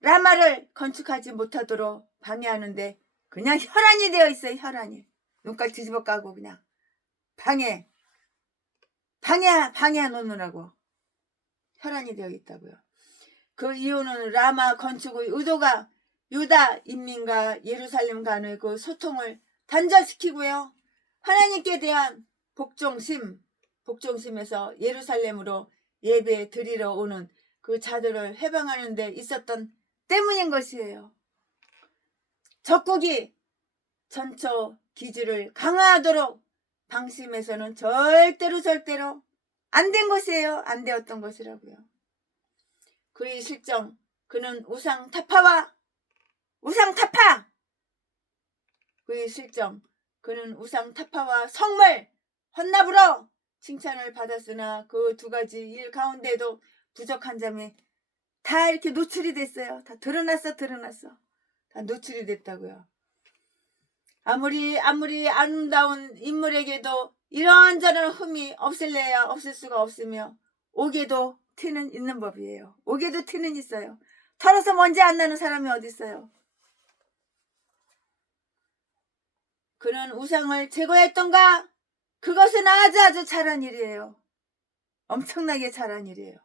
라마를 건축하지 못하도록 방해하는데 그냥 혈안이 되어 있어요. 혈안이. 눈깔 뒤집어 까고 그냥 방해 놓느라고 혈안이 되어 있다고요. 그 이유는 라마 건축의 의도가 유다 인민과 예루살렘 간의 그 소통을 단절시키고요. 하나님께 대한 복종심에서 예루살렘으로 예배 드리러 오는 그 자들을 해방하는 데 있었던 때문인 것이에요. 적국이 전초 기지를 강화하도록 방심해서는 절대로 안 된 것이에요. 안 되었던 것이라고요. 그의 실정, 그는 우상 타파와 성물 헌납으로 칭찬을 받았으나 그 두 가지 일 가운데도 부족한 점이 다 이렇게 노출이 됐어요. 다 드러났어. 다 노출이 됐다고요. 아무리 아름다운 인물에게도 이런저런 흠이 없을래야 없을 수가 없으며 옥에도 티는 있는 법이에요. 옥에도 티는 있어요. 털어서 먼지 안 나는 사람이 어디 있어요. 그는 우상을 제거했던가? 그것은 아주 잘한 일이에요. 엄청나게 잘한 일이에요.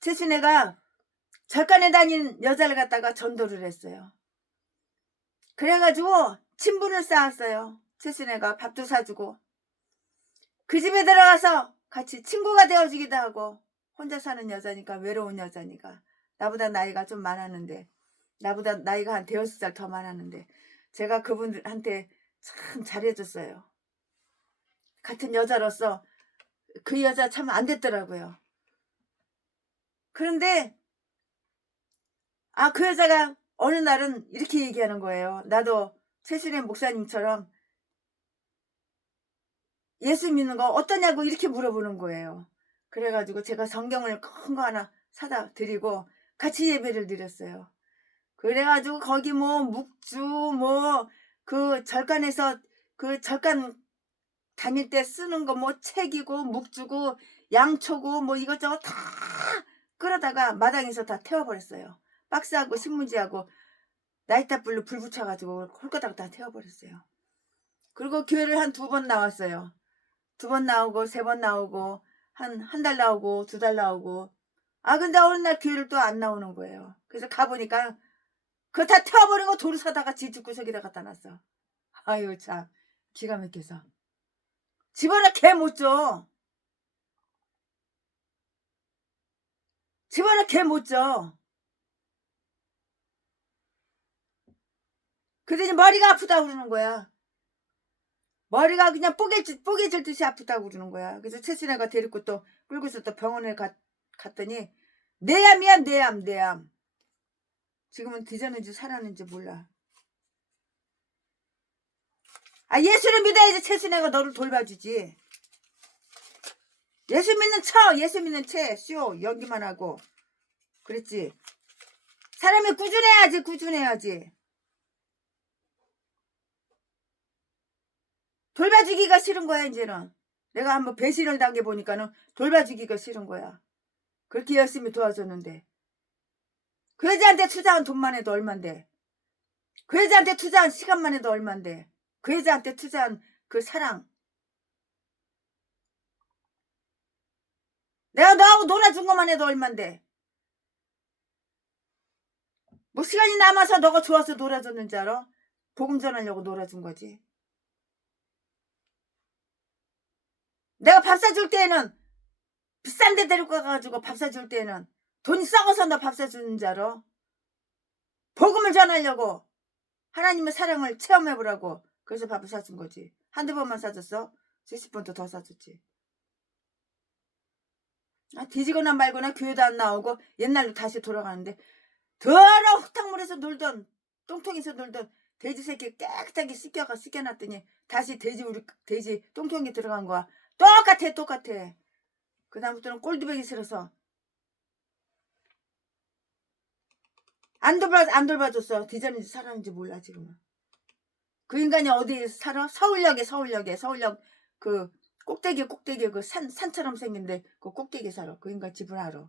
최순애가 절간에 다닌 여자를 갖다가 전도를 했어요. 그래가지고 친분을 쌓았어요. 최순애가 밥도 사주고 그 집에 들어가서 같이 친구가 되어주기도 하고 혼자 사는 여자니까 외로운 여자니까 나보다 나이가 좀 많았는데 나보다 나이가 한 대여섯 살 더 많았는데 제가 그분한테 참 잘해줬어요. 같은 여자로서 그 여자 참 안 됐더라고요. 그런데 그 여자가 어느 날은 이렇게 얘기하는 거예요. 나도 최순애 목사님처럼 예수 믿는 거 어떠냐고 이렇게 물어보는 거예요. 그래가지고 제가 성경을 큰 거 하나 사다 드리고 같이 예배를 드렸어요. 그래가지고 거기 묵주 그 절간에서 그 절간 다닐 때 쓰는 거 책이고 묵주고 양초고 이것저것 다 끌어다가 마당에서 다 태워버렸어요. 박스하고 신문지하고 나이타불로 불 붙여가지고 홀까닥 다 태워버렸어요. 그리고 교회를 한 2번 나왔어요. 2번 나오고 3번 나오고 한 달 나오고 2달 나오고 근데 어느 날 교회를 또 안 나오는 거예요. 그래서 가보니까 그거 다 태워버린 거 도로 사다가 집구석에다 갖다 놨어. 아유 참 기가 막혀서 집어넣어 개 못 줘. 집어넣어 개 못 줘. 그러더니 머리가 아프다고 그러는 거야. 머리가 그냥 뽀개질 듯이 아프다고 그러는 거야. 그래서 최순애가 데리고 또 끌고서 또 병원에 갔더니 뇌암이야. 뇌암. 지금은 뒤졌는지 살았는지 몰라. 예수를 믿어야지 최순애가 너를 돌봐주지. 예수 믿는 채 쇼 연기만 하고 그랬지. 사람이 꾸준해야지. 돌봐주기가 싫은 거야 이제는. 내가 한번 배신을 당해보니까는 돌봐주기가 싫은 거야. 그렇게 열심히 도와줬는데. 그 여자한테 투자한 돈만 해도 얼만데. 그 여자한테 투자한 시간만 해도 얼만데. 그 여자한테 투자한 그 사랑. 내가 너하고 놀아준 것만 해도 얼만데. 뭐 시간이 남아서 너가 좋아서 놀아줬는지 알아? 복음 전하려고 놀아준 거지. 내가 밥 사줄 때에는 비싼 데 데리고 가가지고 밥 사줄 때에는 돈이 썩어서 너 밥 사주는 줄 알아? 복음을 전하려고 하나님의 사랑을 체험해보라고 그래서 밥을 사준 거지. 한두 번만 사줬어? 70번도 더 사줬지. 뒤지거나 말거나 교회도 안 나오고 옛날로 다시 돌아가는데 더러운 흙탕물에서 놀던 똥통에서 놀던 돼지 새끼 깨끗하게 씻겨놨더니 다시 돼지 똥통에 들어간 거야. 똑같아. 그 다음부터는 꼴드백이 싫어서 안 돌봐줬어. 뒤졌는지 살았는지 몰라 지금은. 그 인간이 어디에 살아? 서울역 그 꼭대기 그 산처럼 생긴데 그 꼭대기에 살아. 그 인간 집을 알아.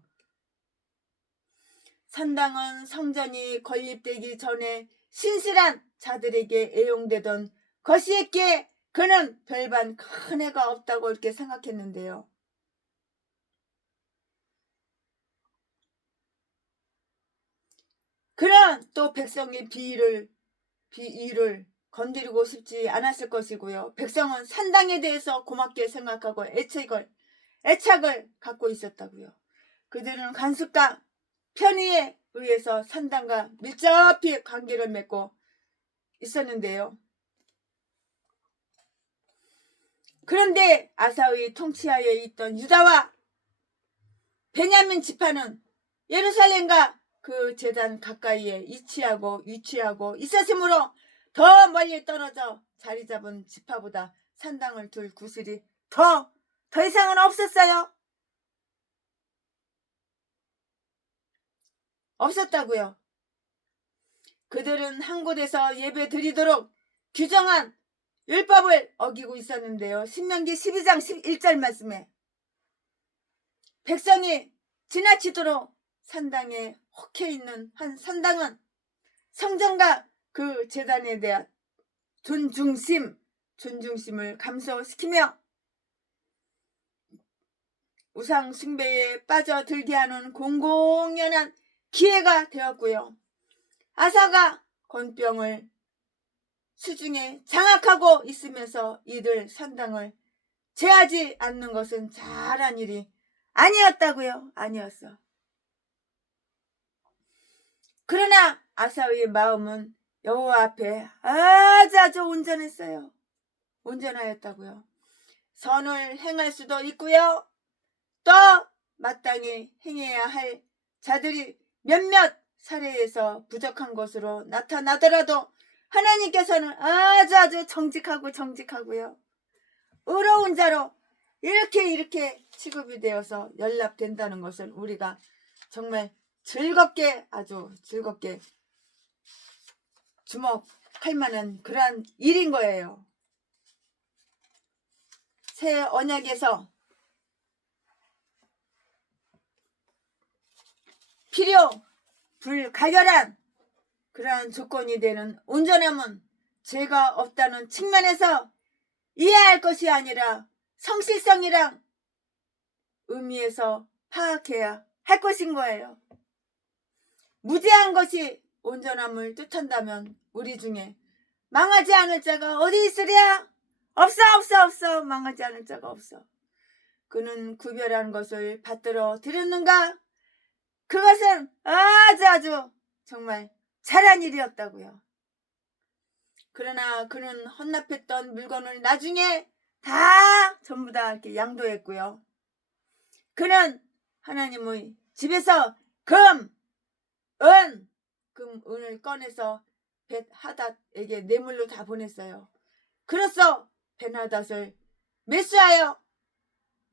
산당은 성전이 건립되기 전에 신실한 자들에게 애용되던 것이었기에 그는 별반 큰 애가 없다고 이렇게 생각했는데요. 그는 또 백성의 비위를 건드리고 싶지 않았을 것이고요. 백성은 산당에 대해서 고맙게 생각하고 애착을 갖고 있었다고요. 그들은 간섭과 편의에 의해서 산당과 밀접히 관계를 맺고 있었는데요. 그런데 아사의 통치하에 있던 유다와 베냐민 지파는 예루살렘과 그 제단 가까이에 위치하고 있었으므로 더 멀리 떨어져 자리 잡은 지파보다 산당을 둘 구슬이 더 이상은 없었어요. 없었다고요. 그들은 한 곳에서 예배 드리도록 규정한 율법을 어기고 있었는데요. 신명기 12장 11절 말씀에 백성이 지나치도록 산당에 혹해 있는 한 산당은 성전과 그 제단에 대한 존중심을 감소시키며 우상 숭배에 빠져들게 하는 공공연한 기회가 되었고요. 아사가 권병을 수중에 장악하고 있으면서 이들 산당을 제하지 않는 것은 잘한 일이 아니었다고요. 아니었어. 그러나 아사의 마음은 여호와 앞에 아주 온전했어요. 온전하였다고요. 선을 행할 수도 있고요. 또 마땅히 행해야 할 자들이 몇몇 사례에서 부족한 것으로 나타나더라도 하나님께서는 아주 정직하고요. 의로운 자로 이렇게 취급이 되어서 연락된다는 것을 우리가 정말 아주 즐겁게 주목할 만한 그러한 일인 거예요. 새 언약에서 필요 불가결한 그러한 조건이 되는 온전함은 죄가 없다는 측면에서 이해할 것이 아니라 성실성이랑 의미에서 파악해야 할 것인 거예요. 무죄한 것이 온전함을 뜻한다면 우리 중에 망하지 않을 자가 어디 있으랴? 없어. 망하지 않을 자가 없어. 그는 구별한 것을 받들어 들였는가? 그것은 아주 정말 잘한 일이었다고요. 그러나 그는 헌납했던 물건을 나중에 전부 다 이렇게 양도했고요. 그는 하나님의 집에서 은을 꺼내서 벳하닷에게 뇌물로 다 보냈어요. 그래서 벳하닷을 매수하여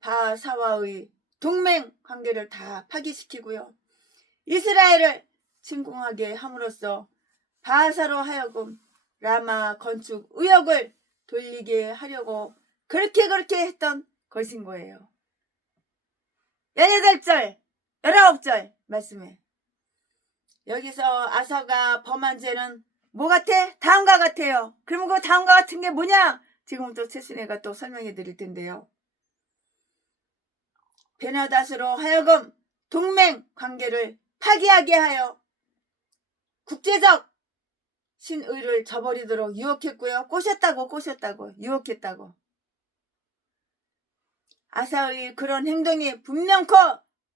바사와의 동맹 관계를 다 파기시키고요. 이스라엘을 침공하게 함으로써 바사로 하여금 라마 건축 의혹을 돌리게 하려고 그렇게 했던 것인 거예요. 18절, 19절 말씀에 여기서 아사가 범한 죄는 뭐 같아? 다음과 같아요. 그러면 그 다음과 같은 게 뭐냐? 지금부터 최순애가 또 설명해 드릴 텐데요. 베나닷으로 하여금 동맹 관계를 파기하게 하여 국제적 신의를 저버리도록 유혹했고요. 꼬셨다고 유혹했다고. 아사의 그런 행동이 분명코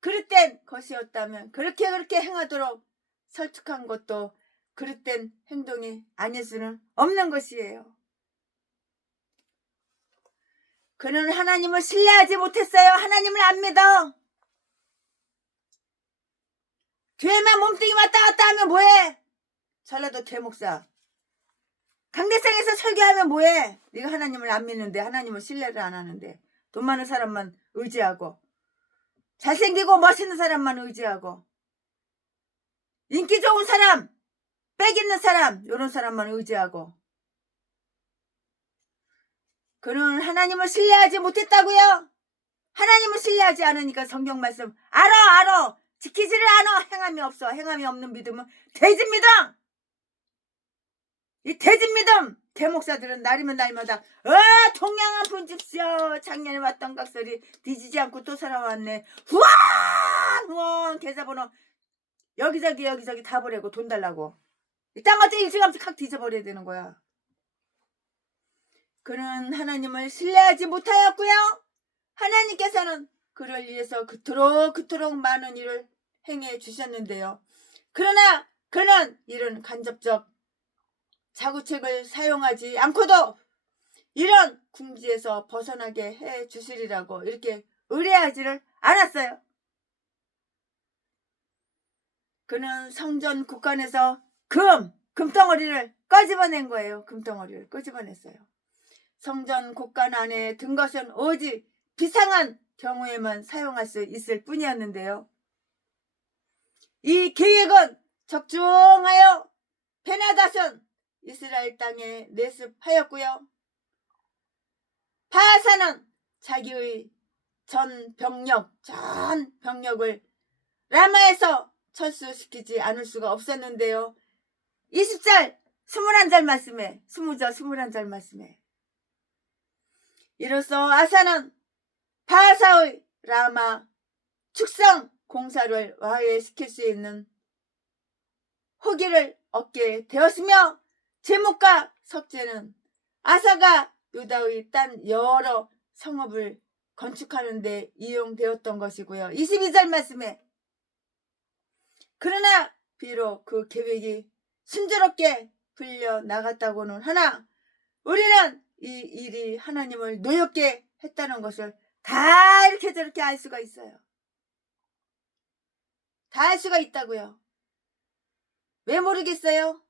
그릇된 것이었다면 그렇게 행하도록 설득한 것도 그릇된 행동이 아닐 수는 없는 것이에요. 그는 하나님을 신뢰하지 못했어요. 하나님을 안 믿어. 교회만 몸뚱이 왔다 갔다 하면 뭐해? 전라도 대목사. 강대상에서 설교하면 뭐해? 네가 하나님을 안 믿는데, 하나님을 신뢰를 안 하는데, 돈 많은 사람만 의지하고, 잘생기고 멋있는 사람만 의지하고, 인기 좋은 사람, 빽 있는 사람, 이런 사람만 의지하고. 그는 하나님을 신뢰하지 못했다고요? 하나님을 신뢰하지 않으니까 성경 말씀 알아 지키지를 않아. 행함이 없어. 행함이 없는 믿음은 돼지 믿음. 이 돼지 믿음 대목사들은 날이면 날마다 동양한 분집시오. 작년에 왔던 각설이 뒤지지 않고 또 살아왔네. 후원 계좌번호 여기저기 다 보내고 돈 달라고. 땅 어째 일찌감치 확 뒤져버려야 되는 거야. 그는 하나님을 신뢰하지 못하였고요. 하나님께서는 그를 위해서 그토록 많은 일을 행해 주셨는데요. 그러나 그는 이런 간접적 자구책을 사용하지 않고도 이런 궁지에서 벗어나게 해 주시리라고 이렇게 의뢰하지를 않았어요. 그는 성전 국간에서 금덩어리를 꺼집어낸 거예요. 금덩어리를 꺼집어냈어요. 성전 곳간 안에 든 것은 오직 비상한 경우에만 사용할 수 있을 뿐이었는데요. 이 계획은 적중하여 베나닷은 이스라엘 땅에 내습하였고요. 바하사는 자기의 전 병력을 라마에서 철수시키지 않을 수가 없었는데요. 20절 21절 말씀에 20절 21절 말씀에 이로써 아사는 바하사의 라마 축성 공사를 와해시킬 수 있는 호기를 얻게 되었으며 제목과 석제는 아사가 유다의 딴 여러 성읍을 건축하는 데 이용되었던 것이고요. 22절 말씀에 그러나 비록 그 계획이 순조롭게 풀려나갔다고는 하나 우리는 이 일이 하나님을 노엽게 했다는 것을 다 이렇게 저렇게 알 수가 있어요. 다 알 수가 있다고요. 왜 모르겠어요?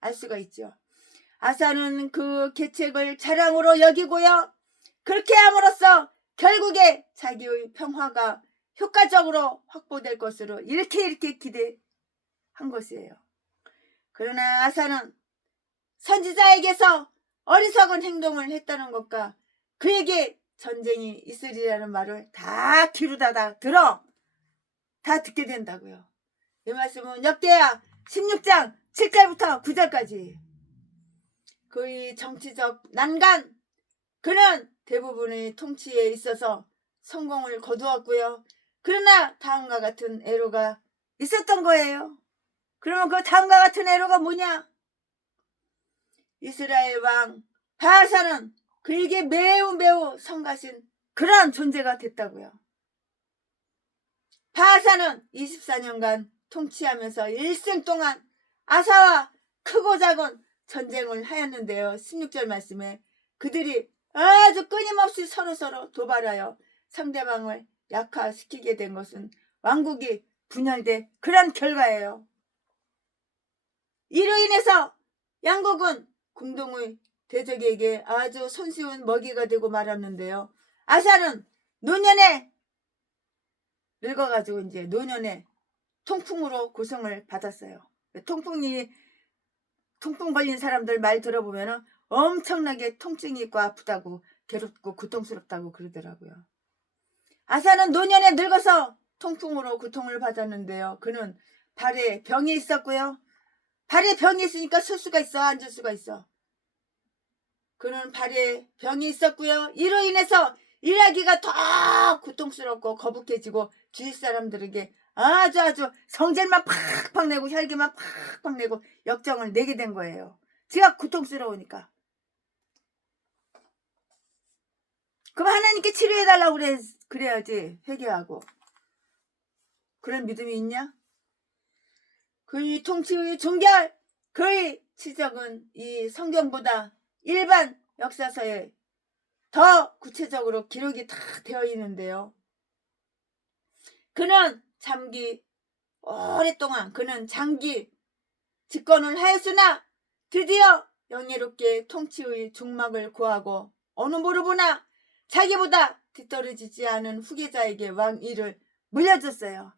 알 수가 있죠. 아사는 그 계책을 자랑으로 여기고요. 그렇게 함으로써 결국에 자기의 평화가 효과적으로 확보될 것으로 이렇게 기대한 것이에요. 그러나 아사는 선지자에게서 어리석은 행동을 했다는 것과 그에게 전쟁이 있으리라는 말을 다 귀로다가 다 듣게 된다고요. 이 말씀은 역대하 16장 7절부터 9절까지 그의 정치적 난간 그는 대부분의 통치에 있어서 성공을 거두었고요. 그러나 다음과 같은 애로가 있었던 거예요. 그러면 그 다음과 같은 애로가 뭐냐? 이스라엘 왕 바하사는 그에게 매우 성가신 그런 존재가 됐다고요. 바하사는 24년간 통치하면서 일생 동안 아사와 크고 작은 전쟁을 하였는데요. 16절 말씀에 그들이 아주 끊임없이 서로 도발하여 상대방을 약화시키게 된 것은 왕국이 분열된 그런 결과예요. 이로 인해서 양국은 궁동의 대적에게 아주 손쉬운 먹이가 되고 말았는데요. 아사는 노년에 늙어가지고 이제 노년에 통풍으로 고생을 받았어요. 통풍이 통풍 걸린 사람들 말 들어보면은 엄청나게 통증이 있고 아프다고 괴롭고 고통스럽다고 그러더라고요. 아사는 노년에 늙어서 통풍으로 고통을 받았는데요. 그는 발에 병이 있었고요. 발에 병이 있으니까 설 수가 있어, 앉을 수가 있어. 그는 발에 병이 있었고요. 이로 인해서 일하기가 더 고통스럽고 거북해지고 주위 사람들에게 아주 성질만 팍팍 내고 혈기만 팍팍 내고 역정을 내게 된 거예요. 제가 고통스러우니까. 그럼 하나님께 치료해달라고 그래야지. 회개하고. 그런 믿음이 있냐? 그의 통치의 종결, 그의 치적은 이 성경보다 일반 역사서에 더 구체적으로 기록이 다 되어 있는데요. 그는 오랫동안 그는 장기 집권을 하였으나 드디어 영예롭게 통치의 중막을 구하고 어느 모르보나 자기보다 뒤떨어지지 않은 후계자에게 왕위를 물려줬어요.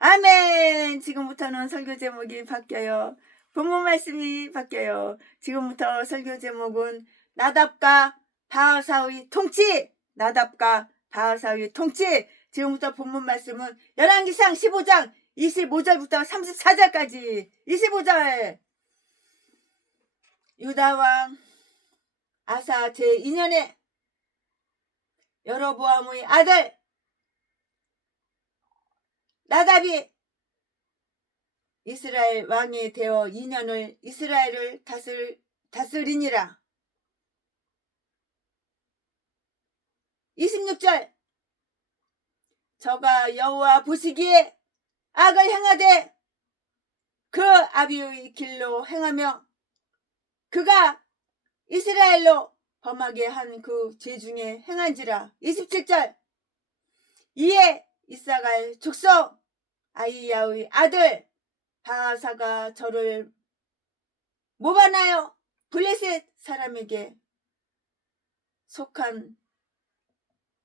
아멘. 지금부터는 설교 제목이 바뀌어요. 본문 말씀이 바뀌어요. 지금부터 설교 제목은 나답과 바하사의 통치. 나답과 바하사의 통치. 지금부터 본문 말씀은 열왕기상 15장 25절부터 34절까지. 25절. 유다왕 아사 제2년에 여로보암의 아들 나답이 이스라엘 왕이 되어 2년을 이스라엘을 다스리니라. 26절. 저가 여호와 보시기에 악을 행하되 그 아비의 길로 행하며 그가 이스라엘로 범하게 한 그 죄 중에 행한지라. 27절. 이에 이사갈 족속 아이야의 아들 바하사가 저를 모반하여 블레셋 사람에게 속한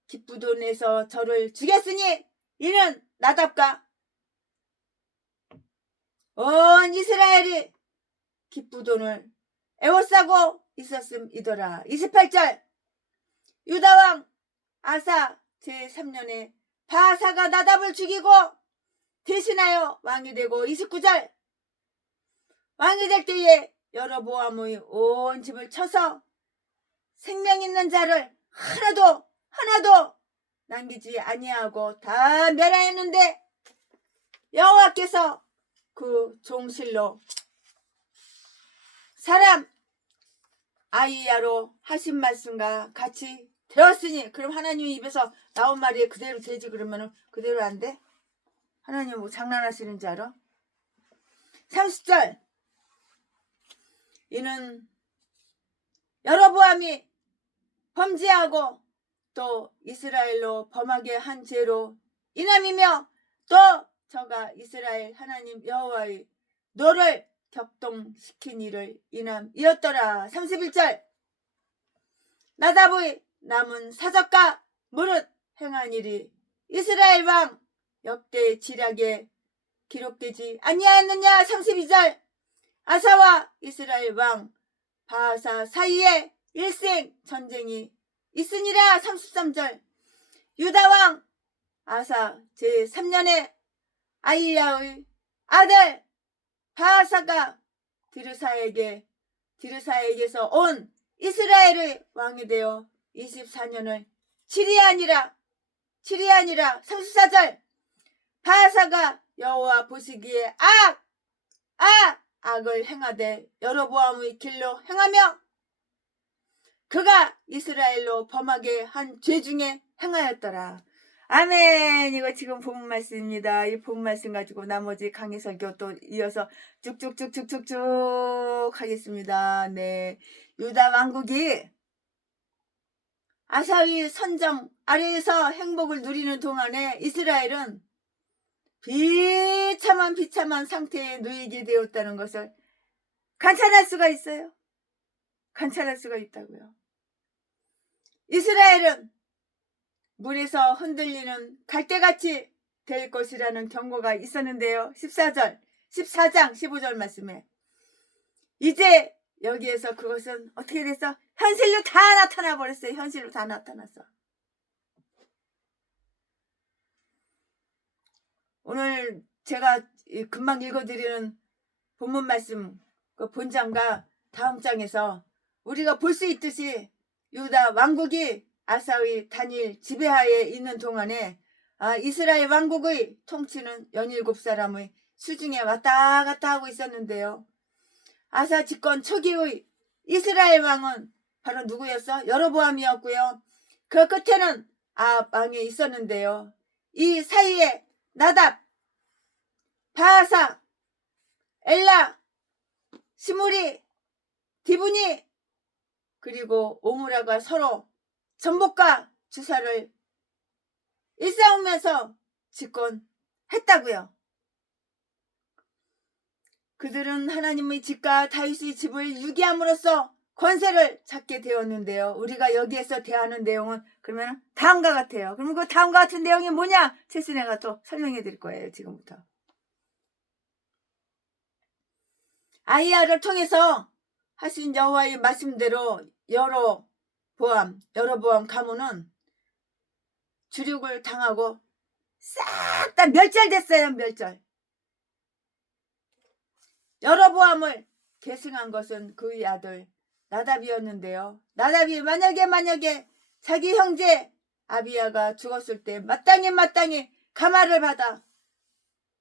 기쁘돈에서 저를 죽였으니 이는 나답과 온 이스라엘이 기쁘돈을 애워싸고 있었음이더라. 28절. 유다왕 아사 제3년에 바하사가 나답을 죽이고 대신하여 왕이 되고 29절. 왕이 될 때에 여로보암의 온 집을 쳐서 생명 있는 자를 하나도 남기지 아니하고 다 멸하였는데 여호와께서 그 종실로 사람 아이야로 하신 말씀과 같이 되었으니. 그럼 하나님 입에서 나온 말이 그대로 되지? 그러면은 그대로 안 돼? 하나님 뭐 장난하시는 줄 알아? 30절. 이는 여로보암이 범죄하고 또 이스라엘로 범하게 한 죄로 인함이며 또 저가 이스라엘 하나님 여호와의 노를 격동시킨 일을 인함이었더라. 31절. 나답의 남은 사적과 무릇 행한 일이 이스라엘 왕 역대 지략에 기록되지 아니하였느냐. 32절. 아사와 이스라엘 왕 바하사 사이에 일생 전쟁이 있으니라. 33절. 유다왕 아사 제3년에 아이야의 아들 바하사가 디르사에게서 온 이스라엘의 왕이 되어 24년을 치리하니라. 34절. 바하사가 여호와 보시기에 악을 행하되 여로보암의 길로 행하며 그가 이스라엘로 범하게 한 죄 중에 행하였더라. 아멘. 이거 지금 본문 말씀입니다. 이 본문 말씀 가지고 나머지 강의 설교 또 이어서 쭉쭉쭉쭉쭉쭉 하겠습니다. 네, 유다 왕국이 아사의 선정 아래에서 행복을 누리는 동안에 이스라엘은 비참한 상태에 놓이게 되었다는 것을 관찰할 수가 있어요. 관찰할 수가 있다고요. 이스라엘은 물에서 흔들리는 갈대같이 될 것이라는 경고가 있었는데요. 14장 15절 말씀에 이제 여기에서 그것은 어떻게 됐어? 현실로 다 나타나 버렸어요. 현실로 다 나타났어. 오늘 제가 금방 읽어드리는 본문 말씀 그 본장과 다음 장에서 우리가 볼 수 있듯이 유다 왕국이 아사의 단일 지배하에 있는 동안에 이스라엘 왕국의 통치는 17사람의 수중에 왔다 갔다 하고 있었는데요. 아사 집권 초기의 이스라엘 왕은 바로 누구였어? 여로보암이었고요. 그 끝에는 왕이 있었는데요. 이 사이에 나답, 바하사, 엘라, 시므리, 디브니 그리고 오므라가 서로 전복과 주사를 일싸우면서 집권했다고요. 그들은 하나님의 집과 다윗의 집을 유기함으로써 권세를 잡게 되었는데요. 우리가 여기에서 대하는 내용은 그러면 다음과 같아요. 그러면 그 다음과 같은 내용이 뭐냐? 최순애가 또 설명해 드릴 거예요. 지금부터. 아히야를 통해서 하신 여호와의 말씀대로 여로보암 가문은 주륙을 당하고 싹 다 멸절됐어요. 멸절. 여로보암을 계승한 것은 그의 아들 나답이었는데요. 나답이 만약에 자기 형제 아비야가 죽었을 때 마땅히 가마를 받아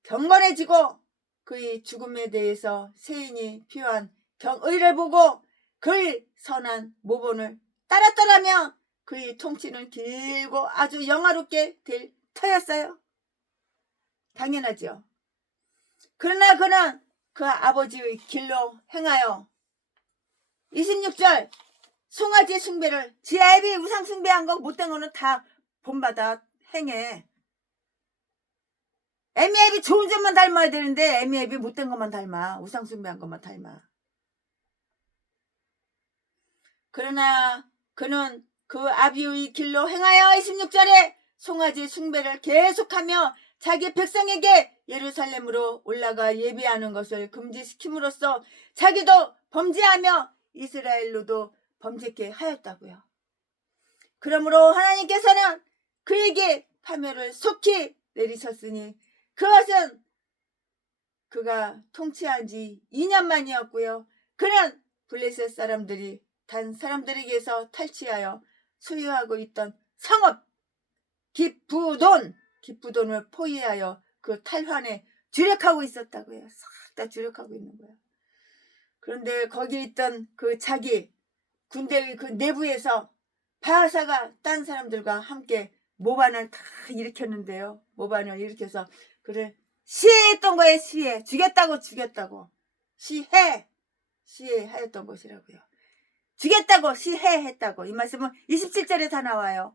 경건해지고 그의 죽음에 대해서 세인이 필요한 경의를 보고 그의 선한 모본을 따랐더라면 그의 통치는 길고 아주 영화롭게 될 터였어요. 당연하지요. 그러나 그는 그 아버지의 길로 행하여 26절 송아지 숭배를 지아앱이 우상 숭배한 거 못된 거는 다 본받아 행해. 에미앱이 좋은 점만 닮아야 되는데 에미앱이 못된 것만 닮아. 우상 숭배한 것만 닮아. 그러나 그는 그 아비의 길로 행하여 26절에 송아지 숭배를 계속하며 자기 백성에게 예루살렘으로 올라가 예배하는 것을 금지시킴으로써 자기도 범죄하며 이스라엘로도 범죄케 하였다고요. 그러므로 하나님께서는 그에게 파멸을 속히 내리셨으니 그것은 그가 통치한 지 2년 만이었고요. 그는 블레셋 사람들이 단 사람들에게서 탈취하여 소유하고 있던 성읍 기브돈을 포위하여 그 탈환에 주력하고 있었다고요. 싹 다 주력하고 있는 거야. 그런데 거기에 있던 그 자기 군대의 그 내부에서 바하사가 딴 사람들과 함께 모반을 다 일으켰는데요. 모반을 일으켜서 그를 시해했던 거예요. 시해. 죽였다고 시해하였던 것이라고요. 죽였다고 시해했다고. 이 말씀은 27절에 다 나와요.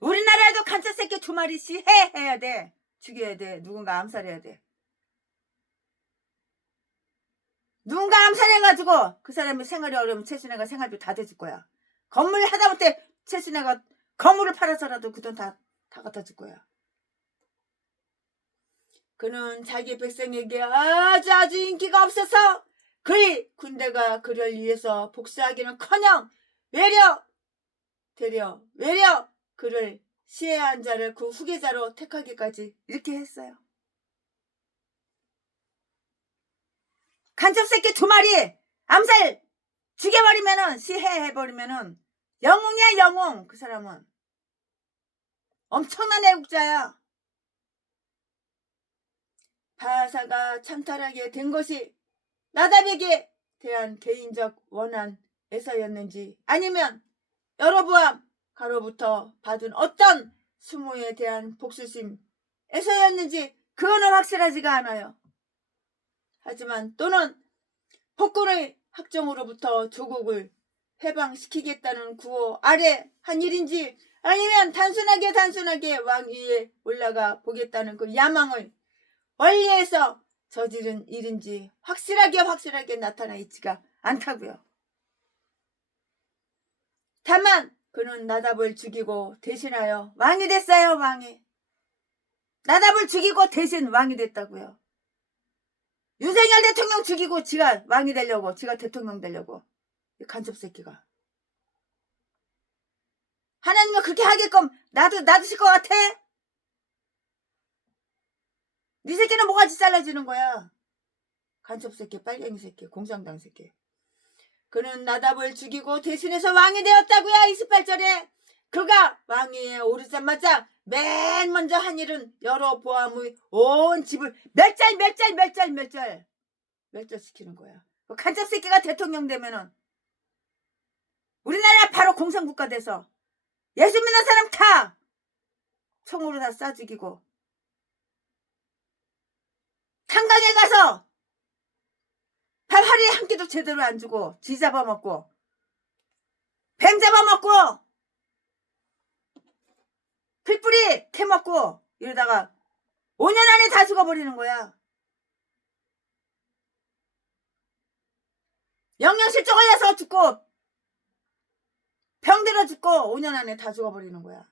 우리나라에도 간짜새끼 2마리 시해해야 돼. 죽여야 돼. 누군가 암살해야 돼. 누군가 암살해가지고 그 사람이 생활이 어려우면 최순애가 생활비 다 대줄 거야. 건물 하다못해 최순애가 건물을 팔아서라도 그 돈 다 갖다 줄 거야. 그는 자기 백성에게 아주 인기가 없어서 그의 군대가 그를 위해서 복수하기는커녕 외려 그를 시해한 자를 그 후계자로 택하기까지 이렇게 했어요. 간첩새끼 2마리 암살 죽여버리면은 시해해버리면은 영웅이야 영웅. 그 사람은 엄청난 애국자야. 바하사가 참탈하게 된 것이 나답에게 대한 개인적 원한에서였는지 아니면 여로보암 가로부터 받은 어떤 수모에 대한 복수심에서였는지 그거는 확실하지가 않아요. 하지만 또는 폭군의 학정으로부터 조국을 해방시키겠다는 구호 아래 한 일인지 아니면 단순하게 왕 위에 올라가 보겠다는 그 야망을 원리에서 저지른 일인지 확실하게 나타나 있지가 않다고요. 다만 그는 나답을 죽이고 대신하여 왕이 됐어요. 왕이. 나답을 죽이고 대신 왕이 됐다고요. 윤석열 대통령 죽이고 지가 왕이 되려고, 지가 대통령 되려고. 이 간첩 새끼가. 하나님은 그렇게 하게끔 놔두실 것 같아? 네 새끼는 뭐가지 잘라지는 거야. 간첩 새끼, 빨갱이 새끼, 공산당 새끼. 그는 나답을 죽이고 대신해서 왕이 되었다고요. 28절에 그가 왕위에 오르자마자 맨 먼저 한 일은 여로보암의 온 집을 멸절시키는 거야. 그 간첩 새끼가 대통령 되면은 우리나라 바로 공산국가 돼서 예수 믿는 사람 다 총으로 다 쏴 죽이고, 탄광에 가서 밥 하루에 한 끼도 제대로 안 주고, 쥐 잡아먹고, 뱀 잡아먹고, 풀뿌리 캐먹고, 이러다가 5년 안에 다 죽어버리는 거야. 영양실조 걸려서 죽고, 병들어 죽고 5년 안에 다 죽어버리는 거야.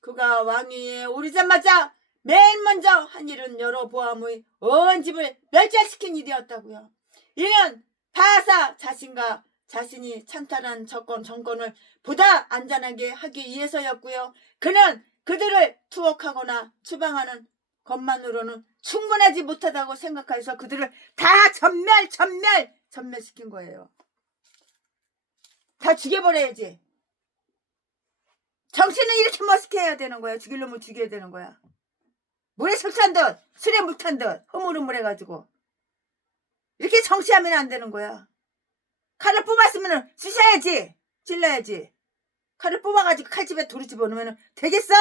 그가 왕위에 오르자마자 맨 먼저 한 일은 여로보암의 온 집을 멸절시킨 일이었다고요. 이는 바하사 자신과 자신이 찬탈한 정권을 보다 안전하게 하기 위해서였고요. 그는 그들을 투옥하거나 추방하는 것만으로는 충분하지 못하다고 생각해서 그들을 다 전멸시킨 거예요. 다 죽여버려야지. 정신은 이렇게 멋있게 해야 되는 거야. 죽일 놈을 죽여야 되는 거야. 물에 설찬 듯, 술에 물 탄 듯, 흐물흐물해가지고. 이렇게 정치하면 안 되는 거야. 칼을 뽑았으면 쑤셔야지. 찔러야지. 칼을 뽑아가지고 칼집에 돌을 집어넣으면 되겠어?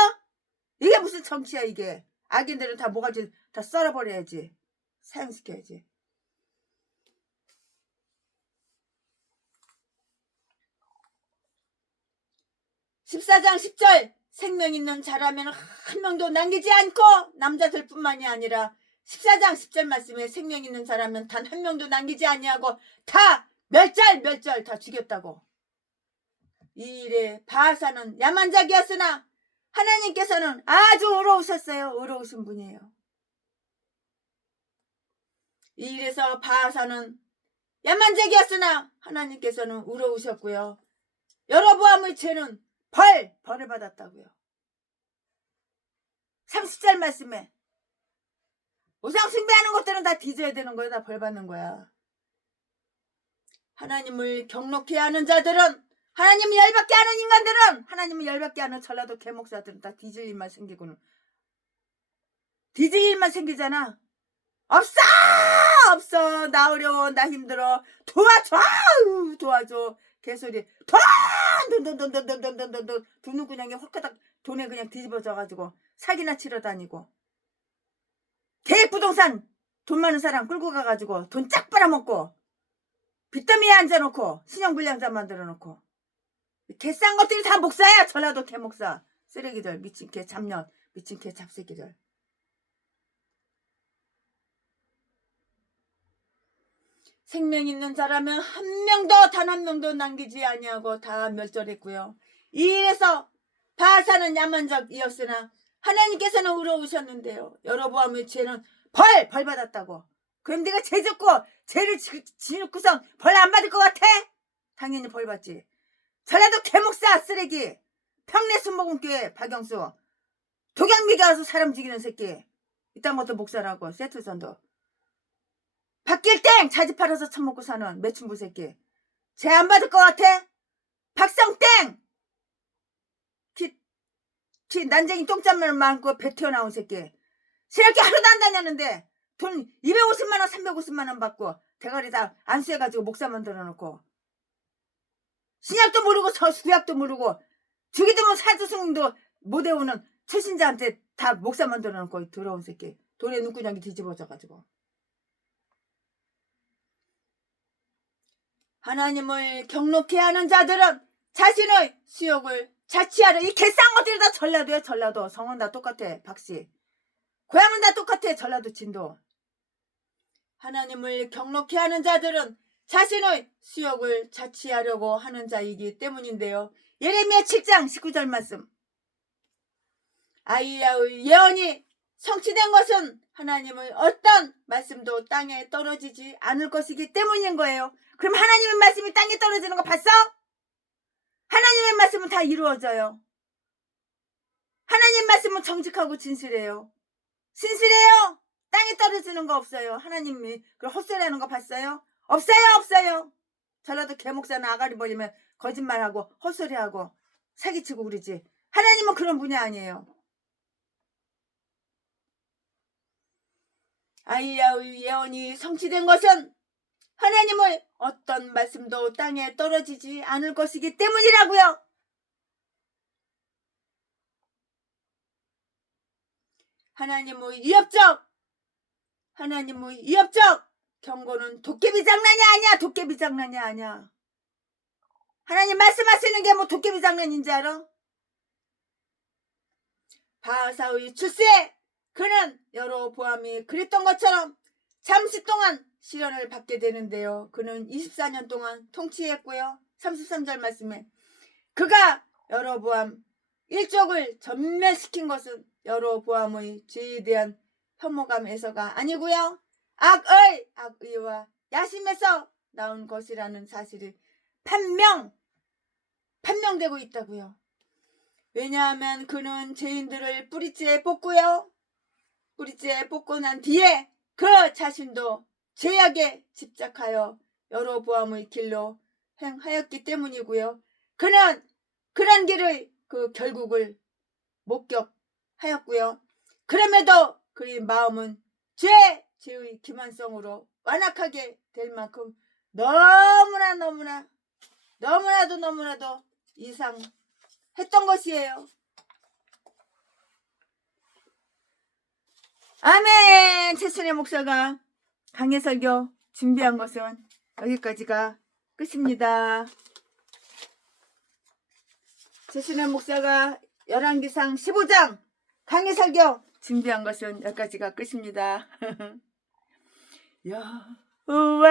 이게 무슨 정치야 이게. 악인들은 다 모가지 다 썰어버려야지. 사형시켜야지. (14장 10절) 생명 있는 자라면 한 명도 남기지 않고, 남자들뿐만이 아니라 14장 10절 말씀에 생명 있는 자라면 단 한 명도 남기지 아니하고 다 멸절 다 죽였다고. 이 일에 바하사는 야만 자기였으나 하나님께서는 아주 의로우셨어요. 의로우신 분이에요. 이 일에서 바하사는 야만 자기였으나 하나님께서는 의로우셨고요. 여로보암의 죄는 벌을 받았다고요. 30절 말씀에 우상 숭배하는 것들은 다 뒤져야 되는 거야. 다 벌 받는 거야. 하나님을 경록해야 하는 자들은, 하나님을 열받게 하는 인간들은, 하나님을 열받게 하는 전라도 개목사들은 다 뒤질 일만 생기고는, 뒤질 일만 생기잖아. 없어. 나 어려워. 나 힘들어. 도와줘. 개소리. 돈 돈은 그냥 홀까닥 돈에 그냥 뒤집어져가지고 사기나 치러 다니고, 계획부동산 돈 많은 사람 끌고 가가지고 돈 쫙 빨아먹고, 빚더미에 앉아놓고 신용불량자 만들어놓고, 개싼 것들이 다 목사야. 전라도 개목사 쓰레기들, 미친 개 잡년, 미친 개 잡새끼들. 생명 있는 자라면 단 한 명도 남기지 아니하고 다 멸절했고요. 이 일에서 바하사는 야만적이었으나 하나님께서는 의로우셨는데요. 여로보암의 죄는 벌 받았다고. 그럼 네가 죄 짓고 죄를 지놓고선 벌 안 받을 것 같아? 당연히 벌 받지. 전라도 개목사 쓰레기, 평내 순복음교회 박영수, 독양미가 와서 사람 죽이는 새끼, 이딴 것도 목사라고. 세트선도 박길땡 자지 팔아서 처먹고 사는 매춘부 새끼, 죄 안 받을 것 같아? 박성땡 키 난쟁이 똥짠만 많고 배 튀어나온 새끼, 새롭게 하루도 안 다녔는데 돈 250만원 350만원 받고 대가리 다 안수해가지고 목사 만들어놓고, 신약도 모르고 구약도 모르고 주기도문 사두승도 못 외우는 초신자한테 다 목사 만들어놓고 더러운 새끼, 돈에 눈구녕이 뒤집어져가지고. 하나님을 경록해야 하는 자들은 자신의 수욕을 자치하려. 이 개싼 것들이 다 전라도야. 전라도 성은 다 똑같아. 박씨 고향은 다 똑같아. 전라도 진도. 하나님을 경록해야 하는 자들은 자신의 수욕을 자치하려고 하는 자이기 때문인데요. 예레미야 7장 19절 말씀, 아이야의 예언이 성취된 것은 하나님의 어떤 말씀도 땅에 떨어지지 않을 것이기 때문인 거예요. 그럼 하나님의 말씀이 땅에 떨어지는 거 봤어? 하나님의 말씀은 다 이루어져요. 하나님 말씀은 정직하고 진실해요. 신실해요. 땅에 떨어지는 거 없어요. 하나님이 그 헛소리하는 거 봤어요? 없어요. 저라도 개목사나 아가리 벌리면 거짓말하고 헛소리하고 사기치고 그러지. 하나님은 그런 분이 아니에요. 아이야의 예언이 성취된 것은 하나님의 어떤 말씀도 땅에 떨어지지 않을 것이기 때문이라고요. 하나님의 위협적 경고는 도깨비 장난이 아니야. 도깨비 장난이 아니야. 하나님 말씀하시는 게 뭐 도깨비 장난인지 알아? 바하사의 출세, 그는 여로보암이 그랬던 것처럼 잠시 동안 시련을 받게 되는데요. 그는 24년 동안 통치했고요. 33절 말씀에 그가 여로보암 일족을 전멸시킨 것은 여로보암의 죄에 대한 혐오감에서가 아니고요. 악의와 야심에서 나온 것이라는 사실이 판명되고 있다고요. 왜냐하면 그는 죄인들을 뿌리째 뽑고요. 뿌리째 뽑고 난 뒤에 그 자신도 죄악에 집착하여 여로보암의 길로 행하였기 때문이고요. 그는 그런 길의 그 결국을 목격하였고요. 그럼에도 그의 마음은 죄의 기만성으로 완악하게 될 만큼 너무나도 이상했던 것이에요. 아멘. 최순애 목사가 강해 설교 준비한 것은 여기까지가 끝입니다. 최순애 목사가 열왕기상 15장 강해 설교 준비한 것은 여기까지가 끝입니다. 여호와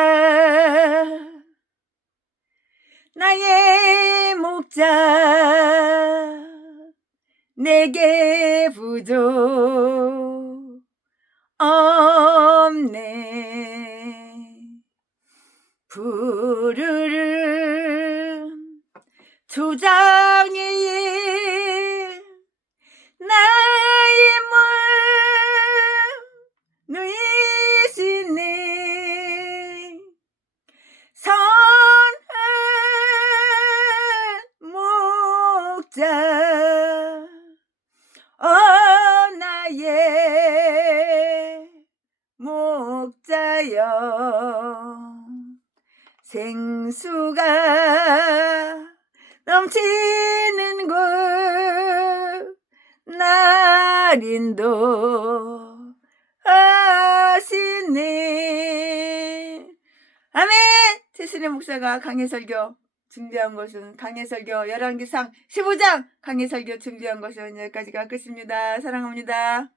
나의 목자 내게 부족 없네. 푸르른 초장에 나의 몸 누이시네. 선한 목자 나의 목자여. 생수가 넘치는 곳 날 인도하시네. 아멘. 최순애 목사가 강해 설교 준비한 것은 강해 설교 열왕기상 15장 강해 설교 준비한 것은 여기까지가 끝입니다. 사랑합니다.